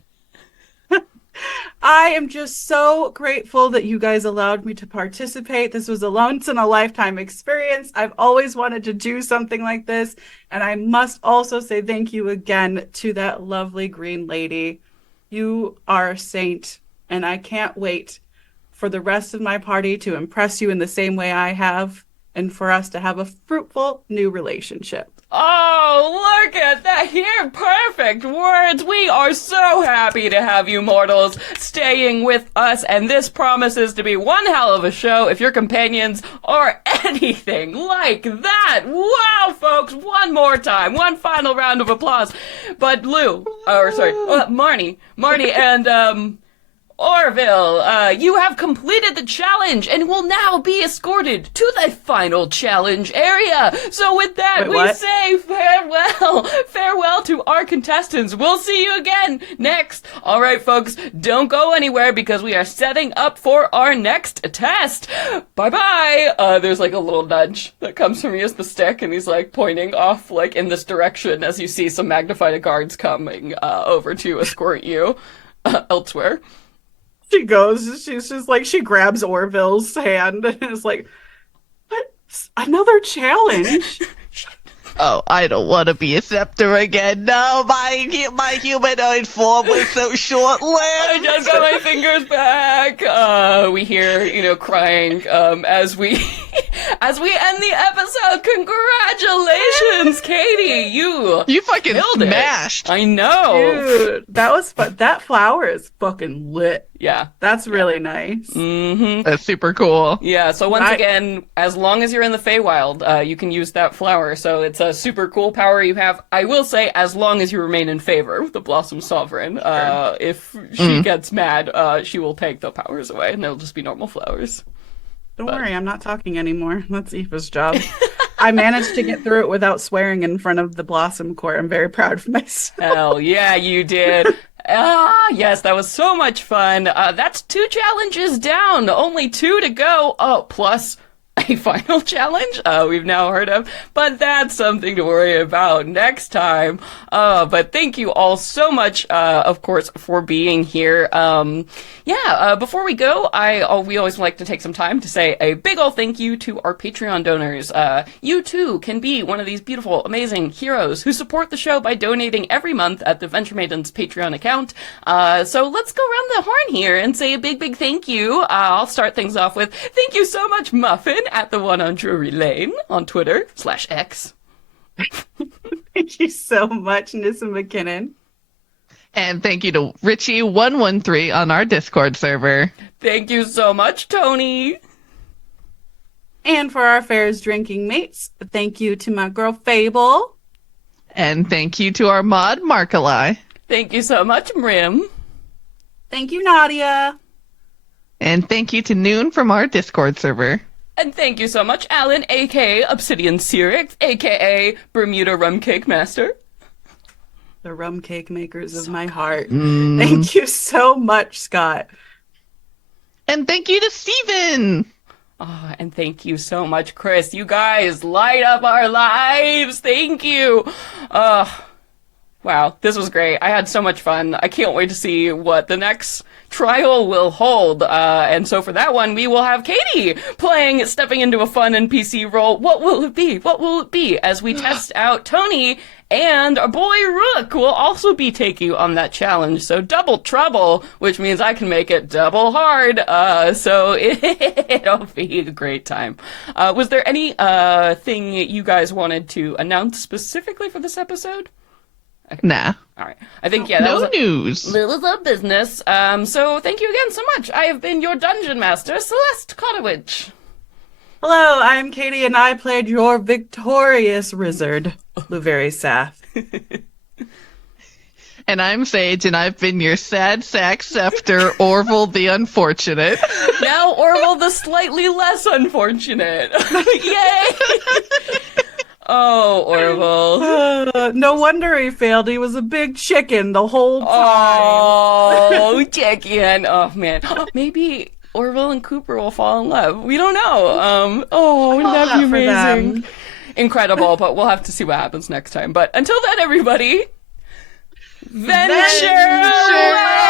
I am just so grateful that you guys allowed me to participate. This was a once-in-a-lifetime experience. I've always wanted to do something like this, and I must also say thank you again to that lovely green lady. You are a saint, and I can't wait for the rest of my party to impress you in the same way I have, and for us to have a fruitful new relationship. Oh, look at that here. Perfect words. We are so happy to have you mortals staying with us, and this promises to be one hell of a show if your companions are anything like that. Wow, folks, one more time. One final round of applause. But Marnie and, Orville, you have completed the challenge and will now be escorted to the final challenge area. So with that, Wait, say farewell to our contestants. We'll see you again next. All right, folks, don't go anywhere because we are setting up for our next test. Bye-bye. There's like a little nudge that comes from the stick, and he's like pointing off like in this direction as you see some magnified guards coming over to escort you elsewhere. She goes, she's just like, she grabs Orville's hand and is like, "What? Another challenge?" Oh, I don't want to be a scepter again. No, my humanoid form was so short-lived. I just got my fingers back. We hear, crying, as we end the episode. Congratulations, Katie. You fucking killed it. smashed. I know. Dude, that was fun. That flower is fucking lit. Yeah. That's really nice. Mm-hmm. That's super cool. Yeah, so once again, as long as you're in the Feywild, you can use that flower. So it's a super cool power you have. I will say, as long as you remain in favor with the Blossom Sovereign. If she gets mad, she will take the powers away, and they'll just be normal flowers. Don't worry, I'm not talking anymore. That's Aoife's job. I managed to get through it without swearing in front of the Blossom Court. I'm very proud of myself. Hell yeah, you did. Ah, yes, that was so much fun. That's 2 challenges down, only 2 to go. Oh, plus a final challenge we've now heard of, but that's something to worry about next time. But thank you all so much, of course, for being here. Before we go, we always like to take some time to say a big ol' thank you to our Patreon donors. You too can be one of these beautiful, amazing heroes who support the show by donating every month at the Venture Maidens Patreon account. So let's go around the horn here and say a big, big thank you. I'll start things off with thank you so much, Muffin, at the one on Drury Lane on Twitter /X. Thank you so much, Nissa McKinnon. And thank you to Richie113 on our Discord server. Thank you so much, Tony. And for our Fair's drinking mates, thank you to my girl Fable. And thank you to our mod, Markali. Thank you so much, Mrim. Thank you, Nadia. And thank you to Noon from our Discord server. And thank you so much, Alan, a.k.a. Obsidian Cyrix, a.k.a. Bermuda Rum Cake Master. The rum cake makers of my heart. Thank you so much, Scott. And thank you to Steven. Oh, and thank you so much, Chris. You guys light up our lives. Thank you. Wow, this was great. I had so much fun. I can't wait to see what the next trial will hold. And so for that one, we will have Katie stepping into a fun NPC role. What will it be? What will it be? As we test out Tony, and our boy Rook will also be taking on that challenge. So double trouble, which means I can make it double hard. So it'll be a great time. Was there any thing you guys wanted to announce specifically for this episode? Okay. Nah. All right. I think, yeah, that No was news. That was a business. So thank you again so much. I have been your dungeon master, Celeste Kotowich. Hello, I'm Katie, and I played your victorious wizard, Luveri Sath. And I'm Sage, and I've been your sad sack scepter, Orville the Unfortunate. Now Orville the slightly less unfortunate. Yay! Oh, Orville. No wonder he failed. He was a big chicken the whole time. Oh, chicken. Oh, man. Maybe Orville and Cooper will fall in love. We don't know. Wouldn't that be amazing? Incredible, but we'll have to see what happens next time. But until then, everybody, venture away!